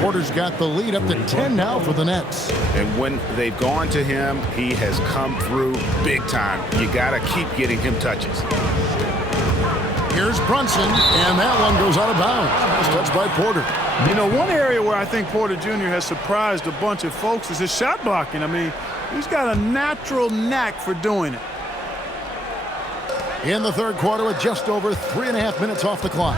Porter's got the lead up to 10 now for the Nets. And when they've gone to him, he has come through big time. You got to keep getting him touches. Here's Brunson, and that one goes out of bounds. Touched by Porter. You know, one area where I think Porter Jr. has surprised a bunch of folks is his shot blocking. I mean, he's got a natural knack for doing it. In the third quarter with just over 3.5 minutes off the clock.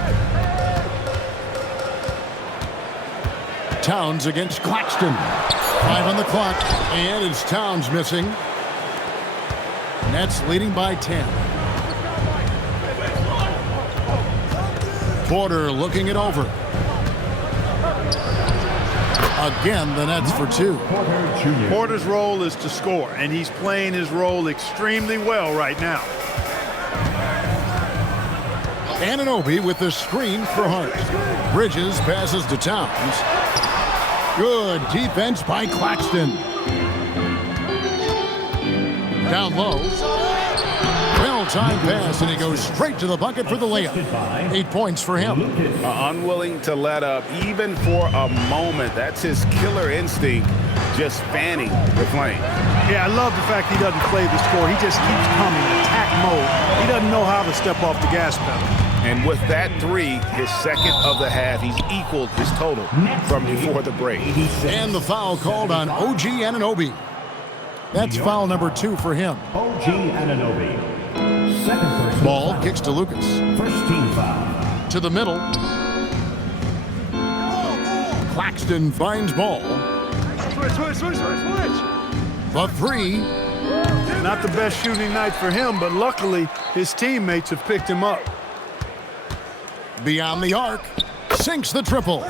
Towns against Claxton. 5 on the clock, and it's Towns missing. Nets leading by 10. Porter looking it over. Again, the Nets for 2. Porter's role is to score, and he's playing his role extremely well right now. Anunoby with the screen for Hart. Bridges passes to Towns. Good defense by Claxton. Down low. Well-timed pass, and he goes straight to the bucket for the layup. 8 points for him. Unwilling to let up, even for a moment. That's his killer instinct, just fanning the flame. Yeah, I love the fact he doesn't play the score. He just keeps coming, attack mode. He doesn't know how to step off the gas pedal. And with that 3, his second of the half, he's equaled his total from before the break. And the foul called on OG Anunoby. That's foul number 2 for him. OG Anunoby. Second personal Ball foul. kicks to Lucas. First team foul. To the middle. Claxton finds Ball. Switch. The 3. Not the best shooting night for him, but luckily his teammates have picked him up. Beyond the arc. Sinks the triple.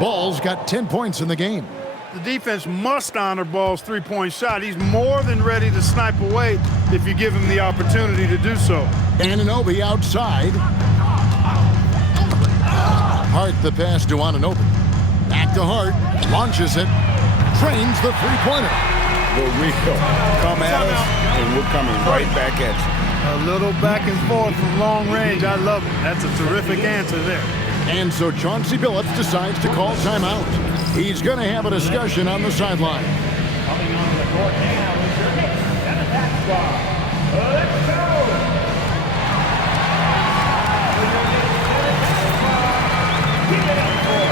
Ball's got 10 points in the game. The defense must honor Ball's three-point shot. He's more than ready to snipe away if you give him the opportunity to do so. Anunoby outside. Hart the pass to Anunoby. Back to Hart. Launches it. Trains the three-pointer. The real come at us, and we're coming right back at you. A little back and forth from long range. I love it. That's a terrific answer there. And so Chauncey Billups decides to call timeout. He's going to have a discussion on the sideline. Coming onto the court now is your Knicks and attack squad. Let's go! Keep it up for.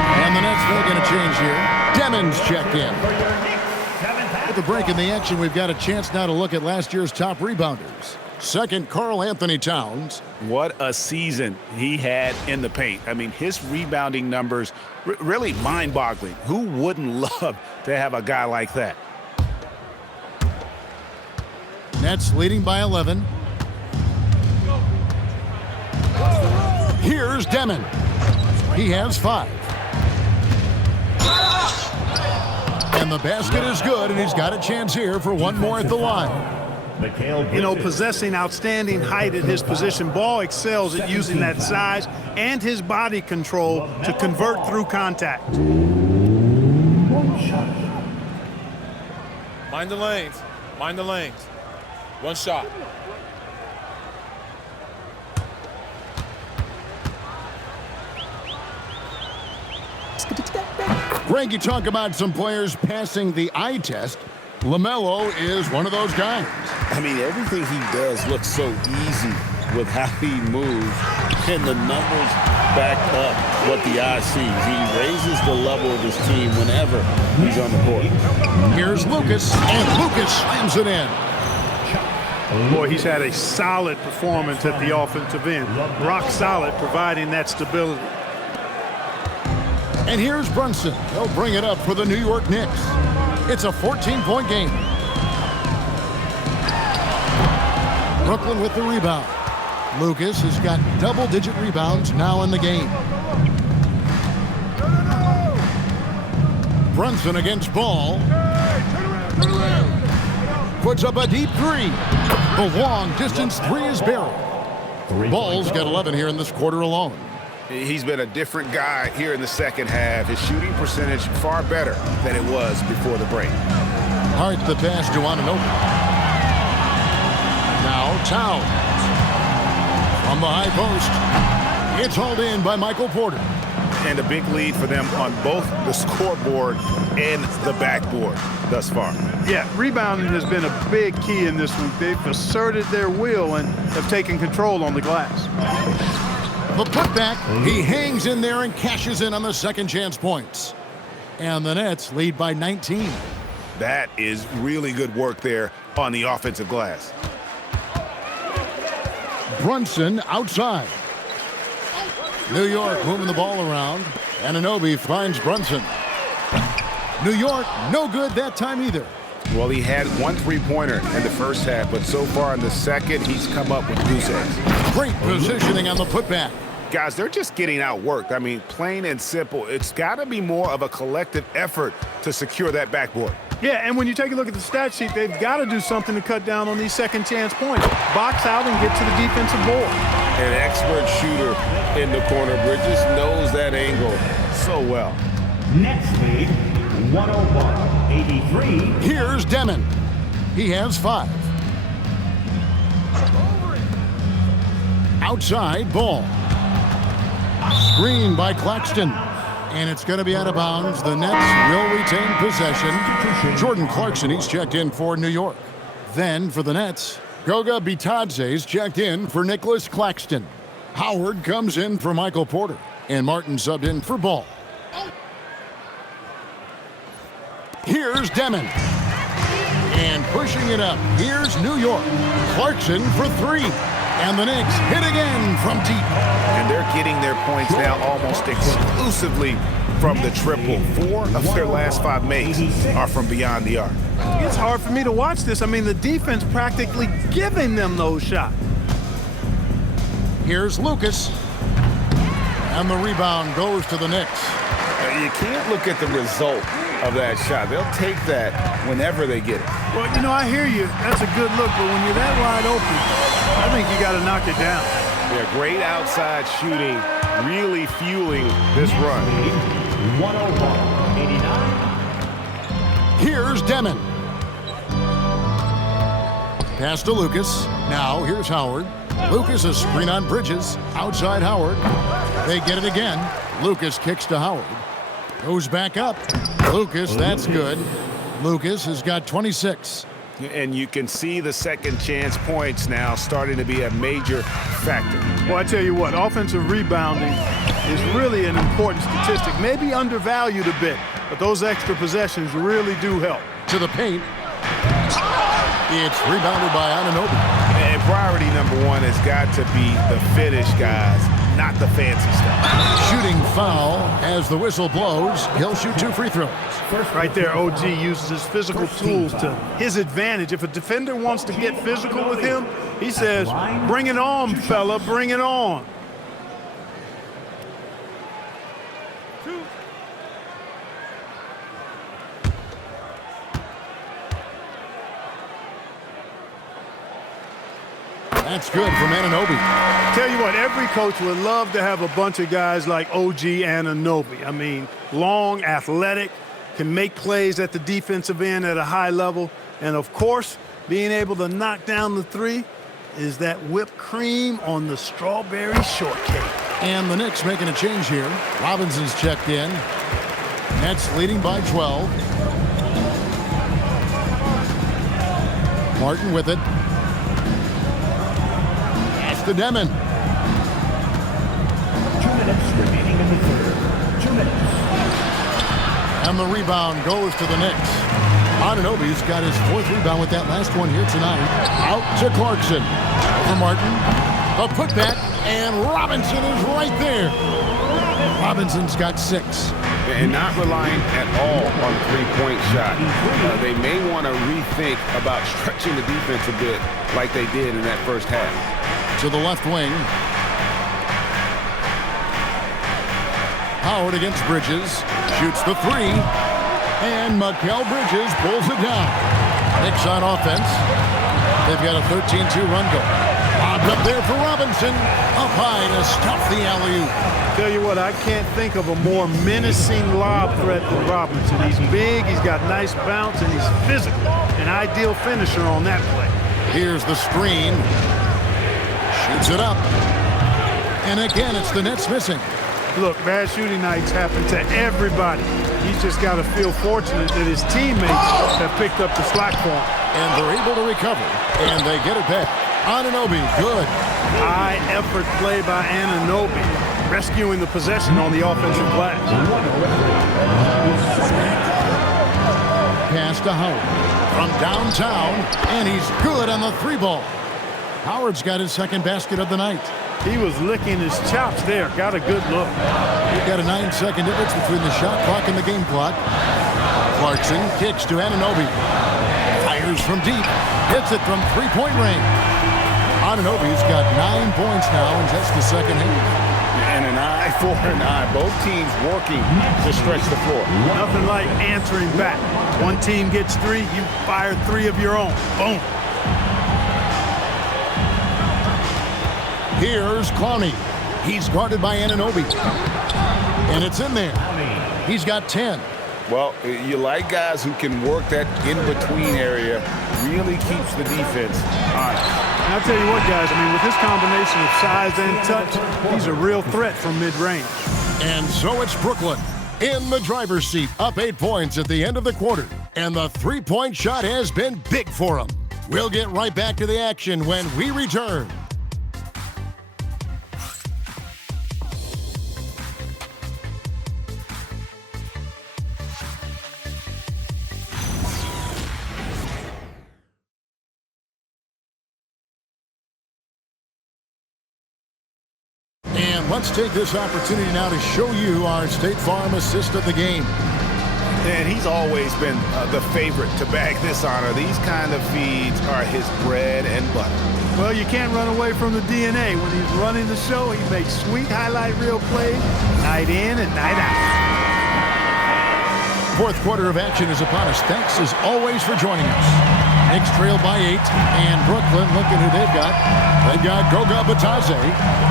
And the Nets making a change here. Demons checked in. With the break in the action, we've got a chance now to look at last year's top rebounders. Second, Karl Anthony Towns. What a season he had in the paint. I mean, his rebounding numbers, really mind-boggling. Who wouldn't love to have a guy like that? Nets leading by 11. Here's Demon. He has 5. And the basket is good, and he's got a chance here for one more at the line. You know, possessing outstanding height at his position, Ball excels at using that size and his body control to convert through contact. Mind the lanes. Mind the lanes. One shot. Greg, you talk about some players passing the eye test. LaMelo is one of those guys. I mean, everything he does looks so easy with how he moves, and the numbers back up what the eye sees. He raises the level of his team whenever he's on the court. Here's Lucas, and Lucas slams it in. Boy, he's had a solid performance at the offensive end. Rock solid, providing that stability. And here's Brunson. He'll bring it up for the New York Knicks. It's a 14-point game. Brooklyn with the rebound. Lucas has got double-digit rebounds now in the game. Brunson against Ball. Puts up a deep three. The long-distance three is buried. Ball's got 11 here in this quarter alone. He's been a different guy here in the second half. His shooting percentage far better than it was before the break. Hart the pass to Anunoby. Now Towns. From the high post. It's hauled in by Michael Porter. And a big lead for them on both the scoreboard and the backboard thus far. Yeah, rebounding has been a big key in this week. They've asserted their will and have taken control on the glass. The putback, he hangs in there and cashes in on the second chance points. And the Nets lead by 19. That is really good work there on the offensive glass. Brunson outside. New York moving the ball around. Anunoby finds Brunson. New York, no good that time either. Well, he had one three-pointer in the first half, but so far in the second, he's come up with goose eggs. Great positioning on the putback. Guys, they're just getting outworked. I mean, plain and simple. It's got to be more of a collective effort to secure that backboard. Yeah, and when you take a look at the stat sheet, they've got to do something to cut down on these second chance points. Box out and get to the defensive board. An expert shooter in the corner. Bridges knows that angle so well. Next lead, 101-83. Here's Demon. He has 5. Outside, Ball. Screen by Claxton. And it's going to be out of bounds. The Nets will retain possession. Jordan Clarkson, he's checked in for New York. Then for the Nets, Goga Bitadze's checked in for Nicholas Claxton. Howard comes in for Michael Porter. And Martin subbed in for Ball. Here's Demon. And pushing it up, here's New York. Clarkson for 3. And the Knicks hit again from deep. And they're getting their points now almost exclusively from the triple. 4 of their last 5 makes are from beyond the arc. It's hard for me to watch this. I mean, the defense practically giving them those shots. Here's Lucas. And the rebound goes to the Knicks. You can't look at the result of that shot. They'll take that whenever they get it. Well, you know, I hear you. That's a good look, but when you're that wide open, I think you got to knock it down. Yeah, great outside shooting, really fueling this run. 101-89. Here's Demon. Pass to Lucas. Now here's Howard. Lucas a screen on Bridges. Outside Howard. They get it again. Lucas kicks to Howard. Goes back up. Lucas, that's good. Lucas has got 26. And you can see the second chance points now starting to be a major factor. Well, I tell you what, offensive rebounding is really an important statistic. Maybe undervalued a bit, but those extra possessions really do help. To the paint. It's rebounded by Anunoby. And priority number 1 has got to be the finish, guys, not the fancy stuff. Shooting foul as the whistle blows. He'll shoot 2 free throws. Right there, OG uses his physical tools to his advantage. If a defender wants to get physical with him, he says, bring it on, fella, bring it on. That's good from Anunoby. Tell you what, every coach would love to have a bunch of guys like OG Anunoby. I mean, long, athletic, can make plays at the defensive end at a high level. And, of course, being able to knock down the 3 is that whipped cream on the strawberry shortcake. And the Knicks making a change here. Robinson's checked in. Nets leading by 12. Martin with it. Pass to Demon. 2 minutes remaining in the third. 2 minutes. And the rebound goes to the Knicks. Anunoby's got his 4th rebound with that last one here tonight. Out to Clarkson. For Martin. A putback, and Robinson is right there. Robinson's got 6. And not relying at all on the three-point shot. They may want to rethink about stretching the defense a bit like they did in that first half. to the left wing. Howard against Bridges. Shoots the three. And Mikal Bridges pulls it down. Knicks on offense. They've got a 13-2 run goal. Lobbed up there for Robinson. Up high to stop the alley-oop. Tell you what, I can't think of a more menacing lob threat than Robinson. He's big, he's got nice bounce, and he's physical. An ideal finisher on that play. Here's the screen. Shoots it up. And again, it's the Nets missing. Look, bad shooting nights happen to everybody. He's just got to feel fortunate that his teammates have picked up the slack for him. And they're able to recover, and they get it back. Anunoby, good. High effort play by Anunoby, rescuing the possession on the offensive glass. Pass to Howard from downtown, and he's good on the three ball. Howard's got his second basket of the night. He was licking his chops there. Got a good look. You've got a 9-second difference between the shot clock and the game clock. Clarkson kicks to Anunoby. Fires from deep. Hits it from three-point range. Anunoby's got 9 points now in just the second half. And an eye for an eye. Both teams working to stretch the floor. Nothing like answering back. One team gets three, you fire three of your own. Boom. Here's Clowney. He's guarded by Anunoby. And it's in there. He's got 10. Well, you like guys who can work that in-between area. Really keeps the defense honest. And I'll tell you what, guys, I mean, with this combination of size and touch, he's a real threat from mid-range. And so it's Brooklyn in the driver's seat, up 8 points at the end of the quarter. And the three-point shot has been big for him. We'll get right back to the action when we return. Let's take this opportunity now to show you our State Farm assist of the game. And he's always been the favorite to bag this honor. These kind of feeds are his bread and butter. Well, you can't run away from the DNA. When he's running the show, he makes sweet highlight reel plays night in and night out. Fourth quarter of action is upon us. Thanks as always for joining us. Knicks trail by 8, and Brooklyn, looking who they've got. They've got Goga Batadze.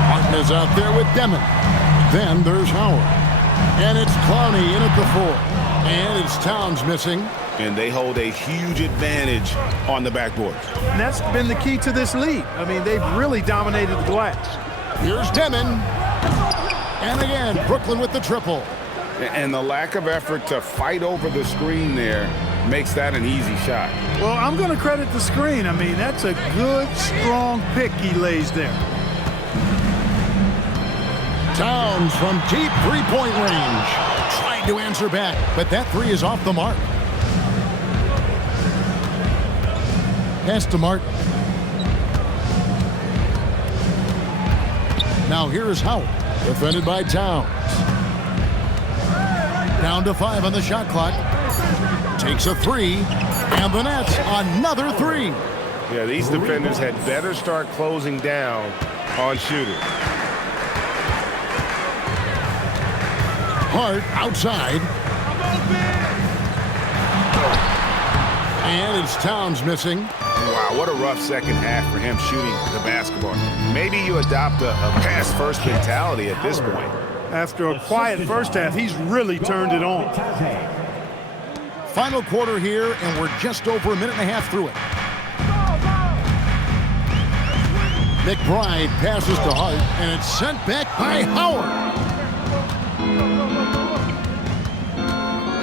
Martin is out there with Demon. Then there's Howard. And it's Clowney in at the 4. And it's Towns missing. And they hold a huge advantage on the backboard. And that's been the key to this lead. I mean, they've really dominated the glass. Here's Demon. And again, Brooklyn with the triple. And the lack of effort to fight over the screen there makes that an easy shot. Well, I'm going to credit the screen. I mean, that's a good, strong pick he lays there. Towns from deep three-point range. Tried to answer back, but that three is off the mark. Pass to Martin. Now here is Howard, defended by Towns. Down to 5 on the shot clock. Takes a three, and the Nets another three. Yeah, these defenders had better start closing down on shooters. Hart outside. And it's Towns missing. Wow, what a rough second half for him shooting the basketball. Maybe you adopt a pass-first mentality at this point. After a quiet first half, he's really turned it on. Final quarter here, and we're just over a minute and a half through it. McBride passes to Hart, and it's sent back by Howard.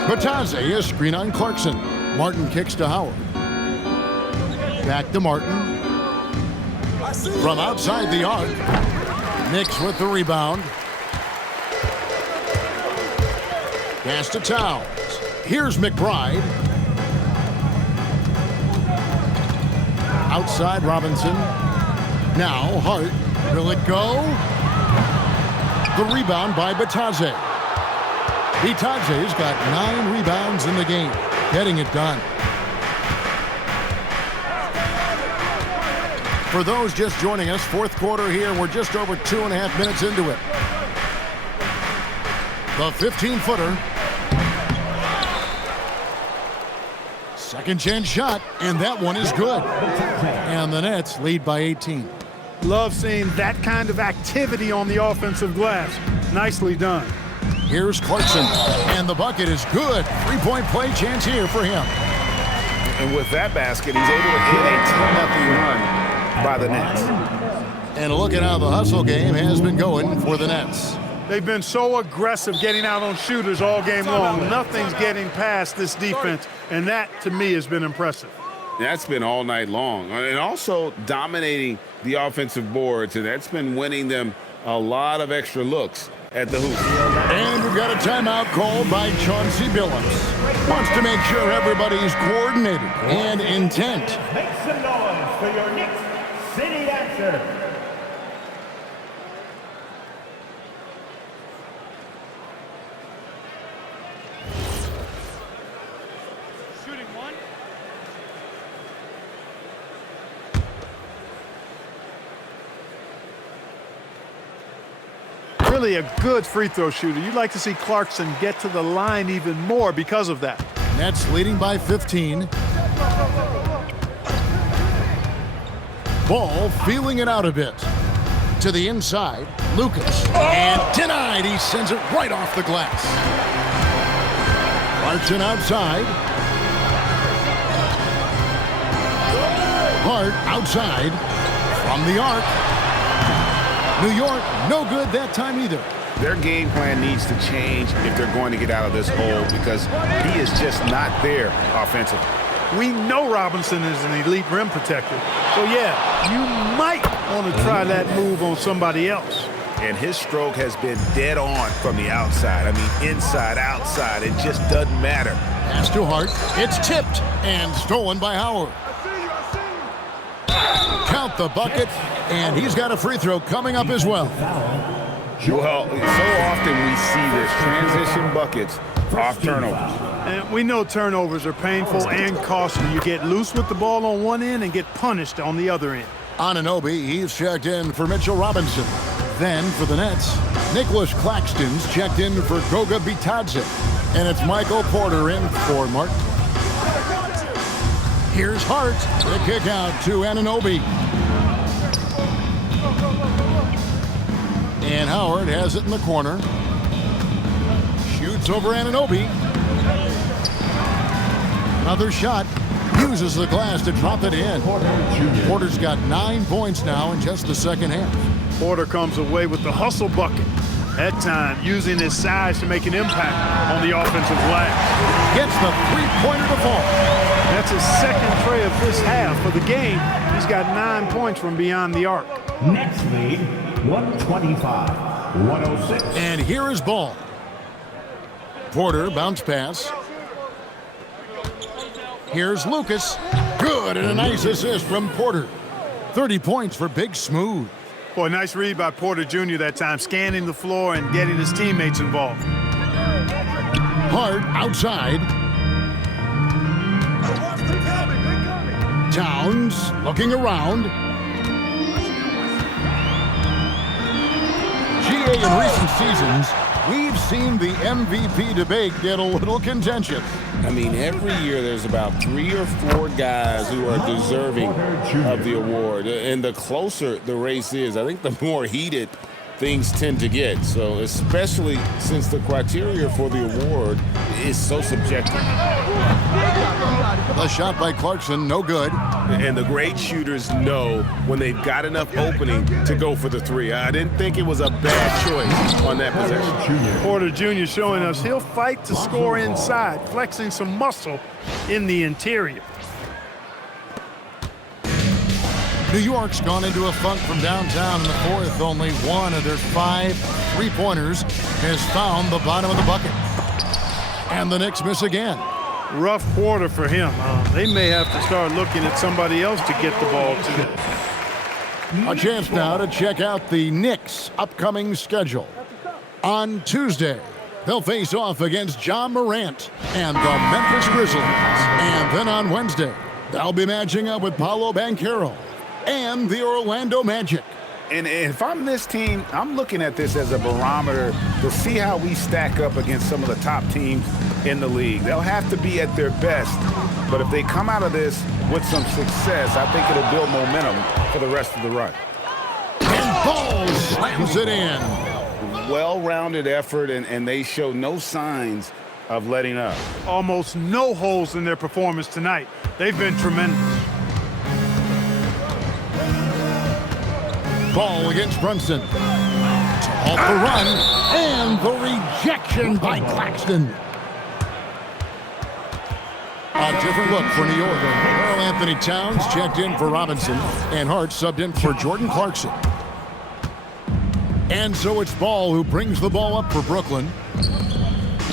Batadze, a screen on Clarkson. Martin kicks to Howard. Back to Martin. From outside the arc. Knicks with the rebound. Pass to Towns. Here's McBride. Outside Robinson. Now Hart. Will it go? The rebound by Batadze. Batadze's got 9 rebounds in the game. Getting it done. For those just joining us, fourth quarter here. We're just over 2.5 minutes into it. The 15-footer. Second chance shot, and that one is good. And the Nets lead by 18. Love seeing that kind of activity on the offensive glass. Nicely done. Here's Clarkson, and the bucket is good. Three-point play chance here for him. And with that basket, he's able to get a 10-0 run by the Nets. And a look at how the hustle game has been going for the Nets. They've been so aggressive getting out on shooters all game long. Nothing's getting past this defense, and that, to me, has been impressive. That's been all night long. And also dominating the offensive boards, and that's been winning them a lot of extra looks at the hoop. And we've got a timeout called by Chauncey Billups. Wants to make sure everybody's coordinated and intent. Make some noise for your Knicks City Dancer. Really a good free throw shooter. You'd like to see Clarkson get to the line even more because of that. Nets leading by 15. Ball feeling it out a bit. To the inside, Lucas. And denied. He sends it right off the glass. Clarkson outside. Hart outside from the arc. New York, no good that time either. Their game plan needs to change if they're going to get out of this hole because he is just not there offensively. We know Robinson is an elite rim protector. So, yeah, you might want to try that move on somebody else. And his stroke has been dead on from the outside. I mean, inside, outside, it just doesn't matter. Pass to Hart. It's tipped and stolen by Howard. Count the bucket, and he's got a free throw coming up as well. Well, so often we see this transition buckets off turnovers. And we know turnovers are painful and costly. You get loose with the ball on one end and get punished on the other end. Anunoby, he's checked in for Mitchell Robinson. Then for the Nets, Nicholas Claxton's checked in for Goga Bitadze. And it's Michael Porter in for Martin. Here's Hart. The kick out to Anunoby. And Howard has it in the corner. Shoots over Anunoby. Another shot. Uses the glass to drop it in. Porter's got 9 points now in just the second half. Porter comes away with the hustle bucket. That time, using his size to make an impact on the offensive glass. Gets the three-pointer to fall. That's his second tray of this half. For the game, he's got 9 points from beyond the arc. Next lead, 125-106. And here is ball. Porter, bounce pass. Here's Lucas. Good, and a nice assist from Porter. 30 points for Big Smooth. Boy, nice read by Porter Jr. that time, scanning the floor and getting his teammates involved. Hart outside. Towns looking around. GA in recent seasons, we've seen the MVP debate get a little contentious. I mean, every year there's about 3 or 4 guys who are deserving of the award. And the closer the race is, I think the more heated things tend to get. So especially since the criteria for the award is so subjective. The shot by Clarkson, no good. And the great shooters know when they've got enough opening to go for the three. I didn't think it was a bad choice on that possession. Porter Jr. showing us he'll fight to score inside, flexing some muscle in the interior. New York's gone into a funk from downtown in the fourth. Only one of their 5 three-pointers has found the bottom of the bucket. And the Knicks miss again. Rough quarter for him. They may have to start looking at somebody else to get the ball to. A chance now to check out the Knicks' upcoming schedule. On Tuesday, they'll face off against John Morant and the Memphis Grizzlies. And then on Wednesday, they'll be matching up with Paolo Banchero. and the Orlando Magic. And if I'm this team, I'm looking at this as a barometer to see how we stack up against some of the top teams in the league. They'll have to be at their best, but if they come out of this with some success, I think it'll build momentum for the rest of the run. And Ball slams it in. Well-rounded effort, and they show no signs of letting up. Almost no holes in their performance tonight. They've been tremendous. Ball against Brunson. To halt the run, and the rejection by Claxton. A different look for New York. Karl Anthony Towns checked in for Robinson, and Hart subbed in for Jordan Clarkson. And so it's Ball who brings the ball up for Brooklyn.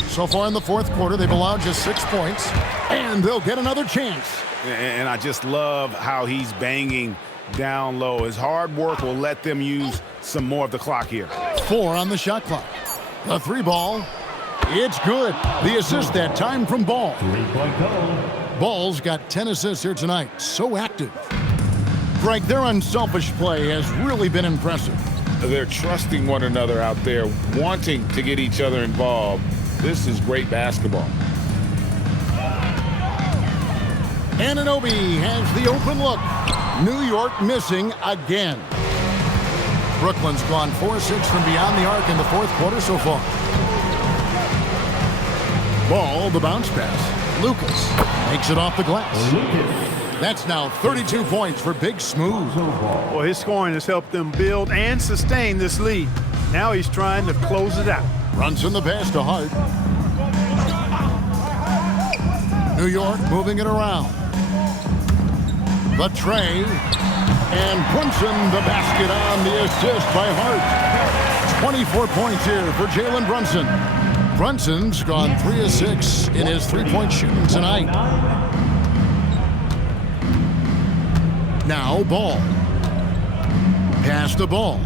So far in the fourth quarter, they've allowed just 6 points, and they'll get another chance. And I just love how he's banging down low. His hard work will let them use some more of the clock here. 4 on the shot clock. The 3 ball. It's good. The assist that time from Ball. 3-point goal. Ball's got 10 assists here tonight. So active. Greg, their unselfish play has really been impressive. They're trusting one another out there, wanting to get each other involved. This is great basketball. Anunoby has the open look. New York missing again. Brooklyn's gone 4-6 from beyond the arc in the fourth quarter so far. Ball, the bounce pass. Lucas makes it off the glass. That's now 32 points for Big Smooth. Well, his scoring has helped them build and sustain this lead. Now he's trying to close it out. Runs in the pass to Hart. New York moving it around. The tray. And Brunson, the basket on the assist by Hart. 24 points here for Jalen Brunson. Brunson's gone 3 of 6 in his three-point shooting tonight. Now Ball. Pass the Ball.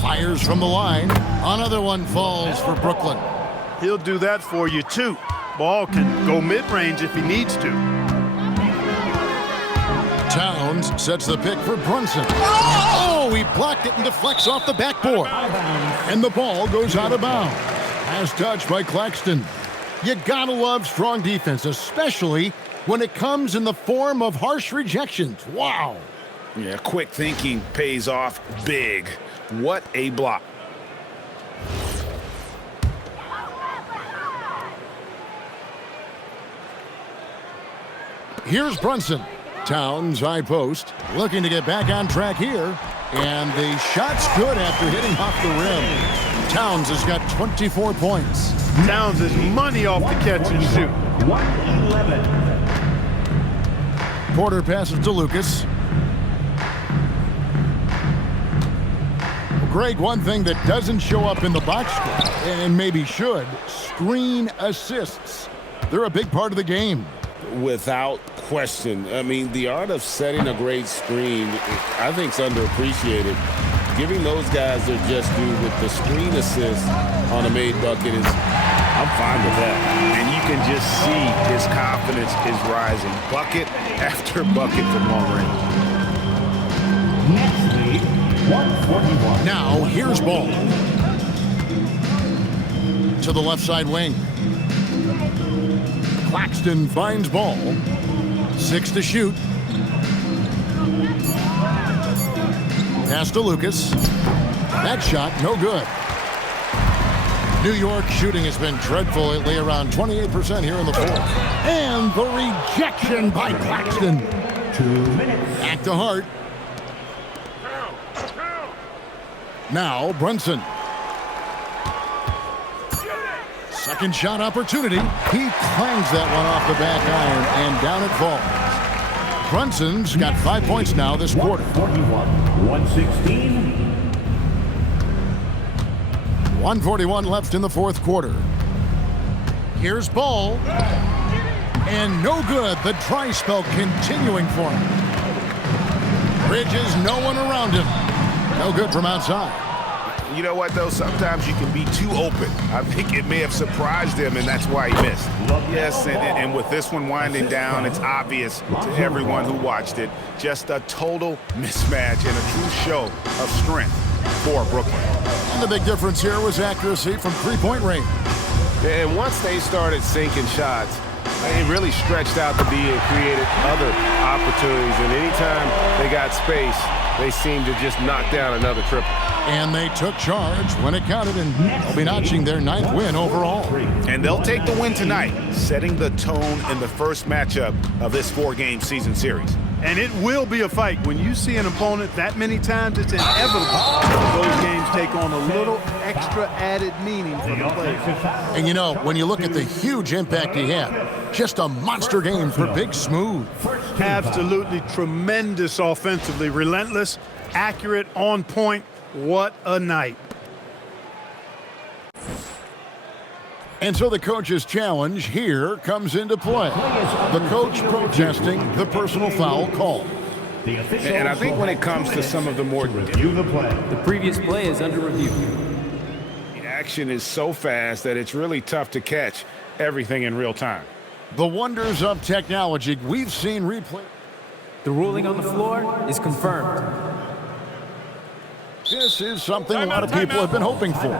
Fires from the line. Another one falls for Brooklyn. He'll do that for you, too. Ball can go mid-range if he needs to. Towns sets the pick for Brunson. Oh, he blocked it and deflects off the backboard. And the ball goes out of bounds. As touched by Claxton. You gotta love strong defense, especially when it comes in the form of harsh rejections. Wow. Yeah, quick thinking pays off big. What a block. Here's Brunson. Towns high post, looking to get back on track here. And the shot's good after hitting off the rim. Towns has got 24 points. Towns is money off the catch and shoot. 111. Porter passes to Lucas. Greg, one thing that doesn't show up in the box score, and maybe should, screen assists. They're a big part of the game. Without question. I mean, the art of setting a great screen, I think, is underappreciated. Giving those guys their just due with the screen assist on a made bucket is, I'm fine with that. And you can just see his confidence is rising. Bucket after bucket from long range. Next lead, 141. Now, here's Ball. To the left side wing. Claxton finds Ball. 6 to shoot. Pass to Lucas. That shot, no good. New York shooting has been dreadful lately, around 28% here in the fourth. And the rejection by Claxton. 2 minutes. Back to Hart. Now Brunson. Second shot opportunity. He clangs that one off the back iron, and down it falls. Brunson's got 5 points now this quarter. 141, 116. 141 left in the fourth quarter. Here's Ball. And no good. The dry spell continuing for him. Bridges, no one around him. No good from outside. You know what, though? Sometimes you can be too open. I think it may have surprised him, and that's why he missed. Yes, and with this one winding down, it's obvious to everyone who watched it. Just a total mismatch and a true show of strength for Brooklyn. And the big difference here was accuracy from three-point range. And once they started sinking shots, it really stretched out the D and created other opportunities. And anytime they got space, they seemed to just knock down another triple. And they took charge when it counted, and they'll be notching their 9th win overall. And they'll take the win tonight, setting the tone in the first matchup of this 4-game season series. And it will be a fight. When you see an opponent that many times, it's inevitable those games take on a little extra added meaning for the players. And you know, when you look at the huge impact he had, just a monster game for Big Smooth. Absolutely tremendous offensively, relentless, accurate, on point. What a night. And so the coach's challenge here comes into play. The coach protesting the personal foul call. And I think when it comes to some of the more The previous play is under review. the action is so fast that it's really tough to catch everything in real time. The wonders of technology we've seen replay. The ruling on the floor is confirmed. This is something a lot of people have been hoping for.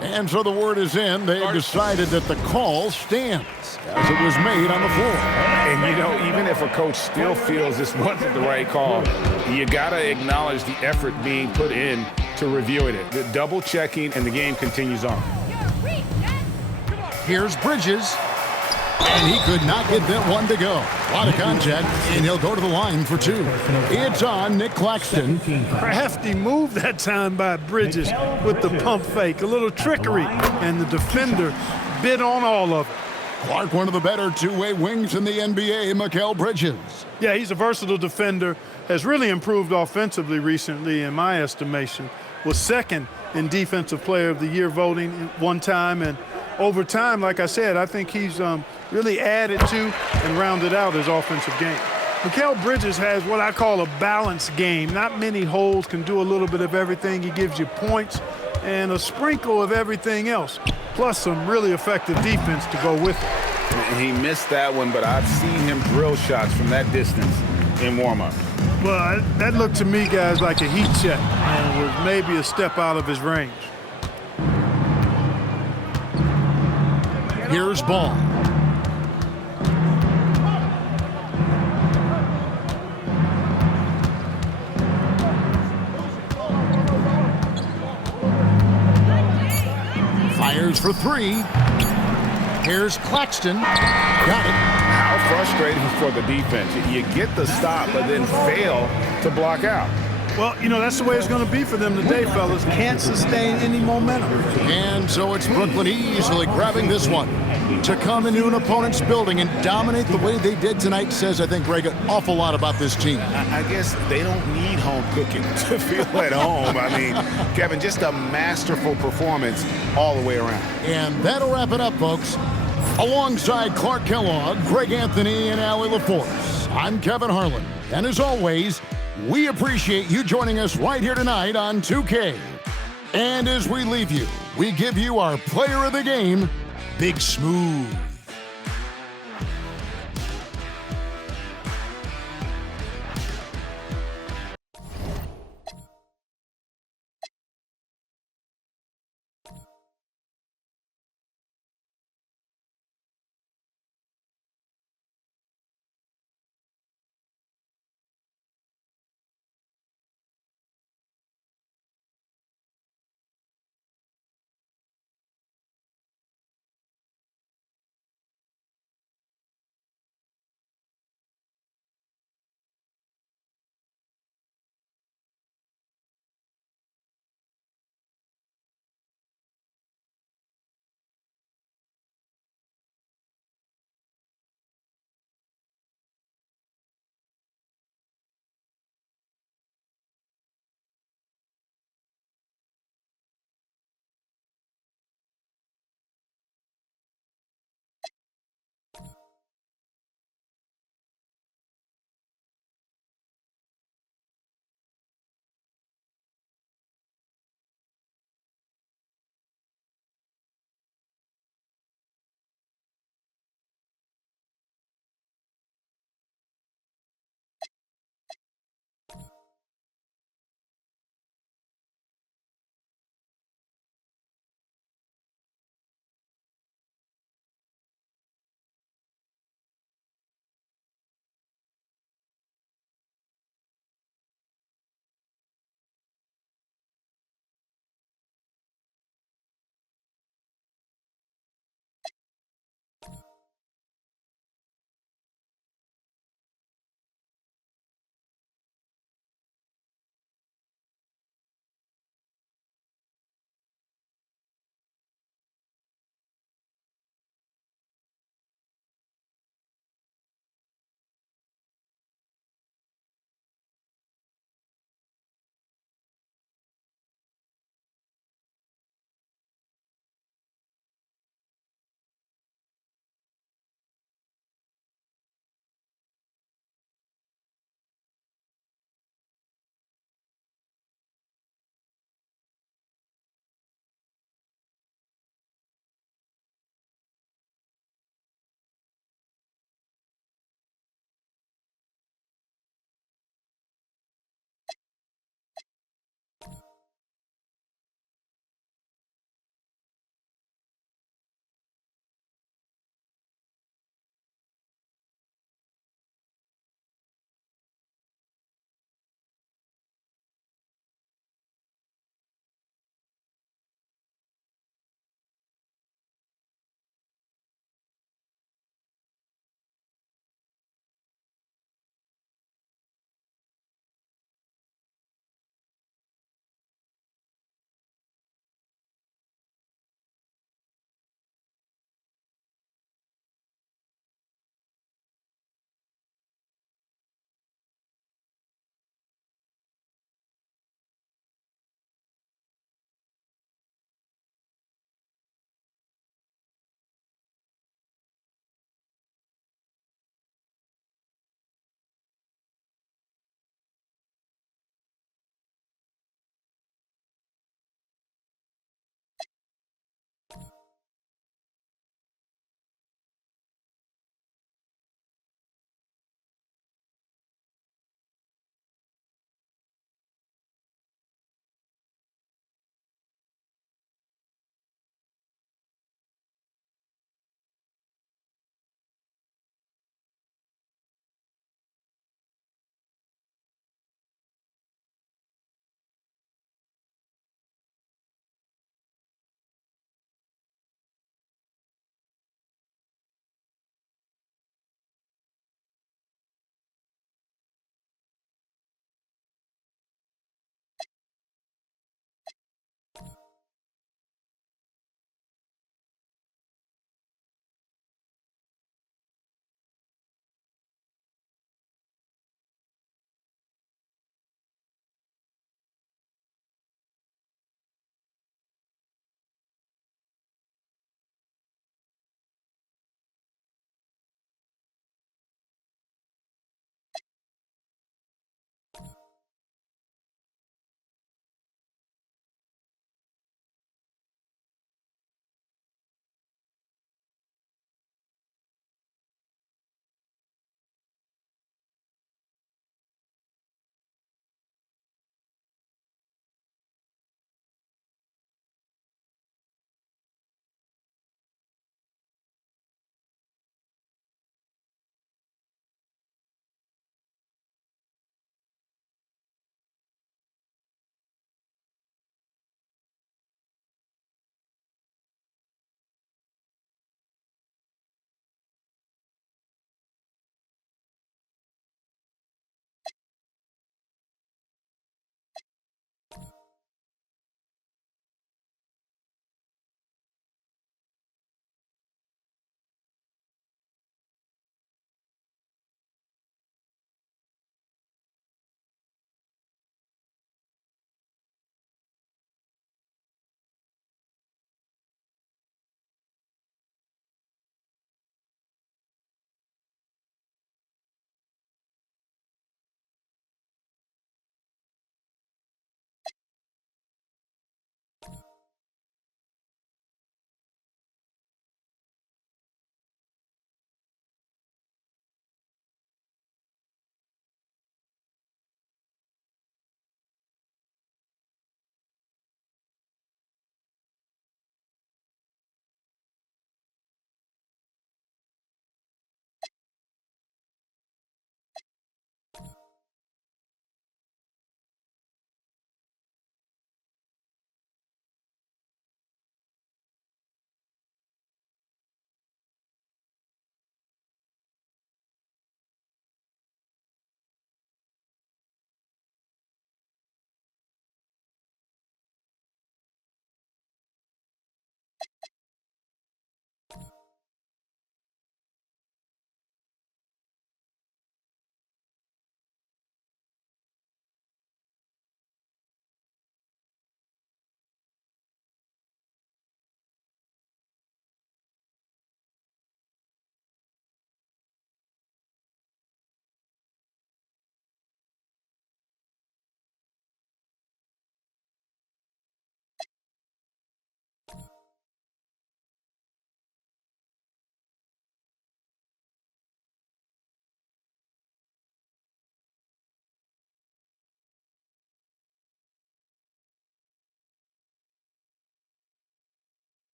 And so the word is in. They have decided that the call stands as it was made on the floor. And, you know, even if a coach still feels this wasn't the right call, you got to acknowledge the effort being put in to reviewing it. The double checking, and the game continues on. Here's Bridges. And he could not get that one to go. A lot of contact, and he'll go to the line for 2. It's on Nick Claxton. Crafty move that time by Bridges with the pump fake. A little trickery, and the defender bid on all of it. Clark, one of the better two-way wings in the NBA, Mikal Bridges. Yeah, he's a versatile defender, has really improved offensively recently, in my estimation. Was second in Defensive Player of the Year voting one time, and over time, like I said, I think he's really added to and rounded out his offensive game. Mikal Bridges has what I call a balanced game. Not many holes, can do a little bit of everything. He gives you points and a sprinkle of everything else, plus some really effective defense to go with it. He missed that one, but I've seen him drill shots from that distance in warm-up. Well, that looked to me, guys, like a heat check and was maybe a step out of his range. Here's Ball. Fires for 3. Here's Claxton. Got it. How frustrating for the defense. You get the stop, but then fail to block out. Well, you know, that's the way it's going to be for them today, fellas. Can't sustain any momentum. And so it's Brooklyn easily grabbing this one. To come into an opponent's building and dominate the way they did tonight says, I think, Greg, an awful lot about this team. I guess they don't need home cooking to feel at home. I mean, Kevin, just a masterful performance all the way around. And that'll wrap it up, folks. Alongside Clark Kellogg, Greg Anthony, and Allie LaForce, I'm Kevin Harlan. And as always, we appreciate you joining us right here tonight on 2K. And as we leave you, we give you our player of the game, Big Smooth.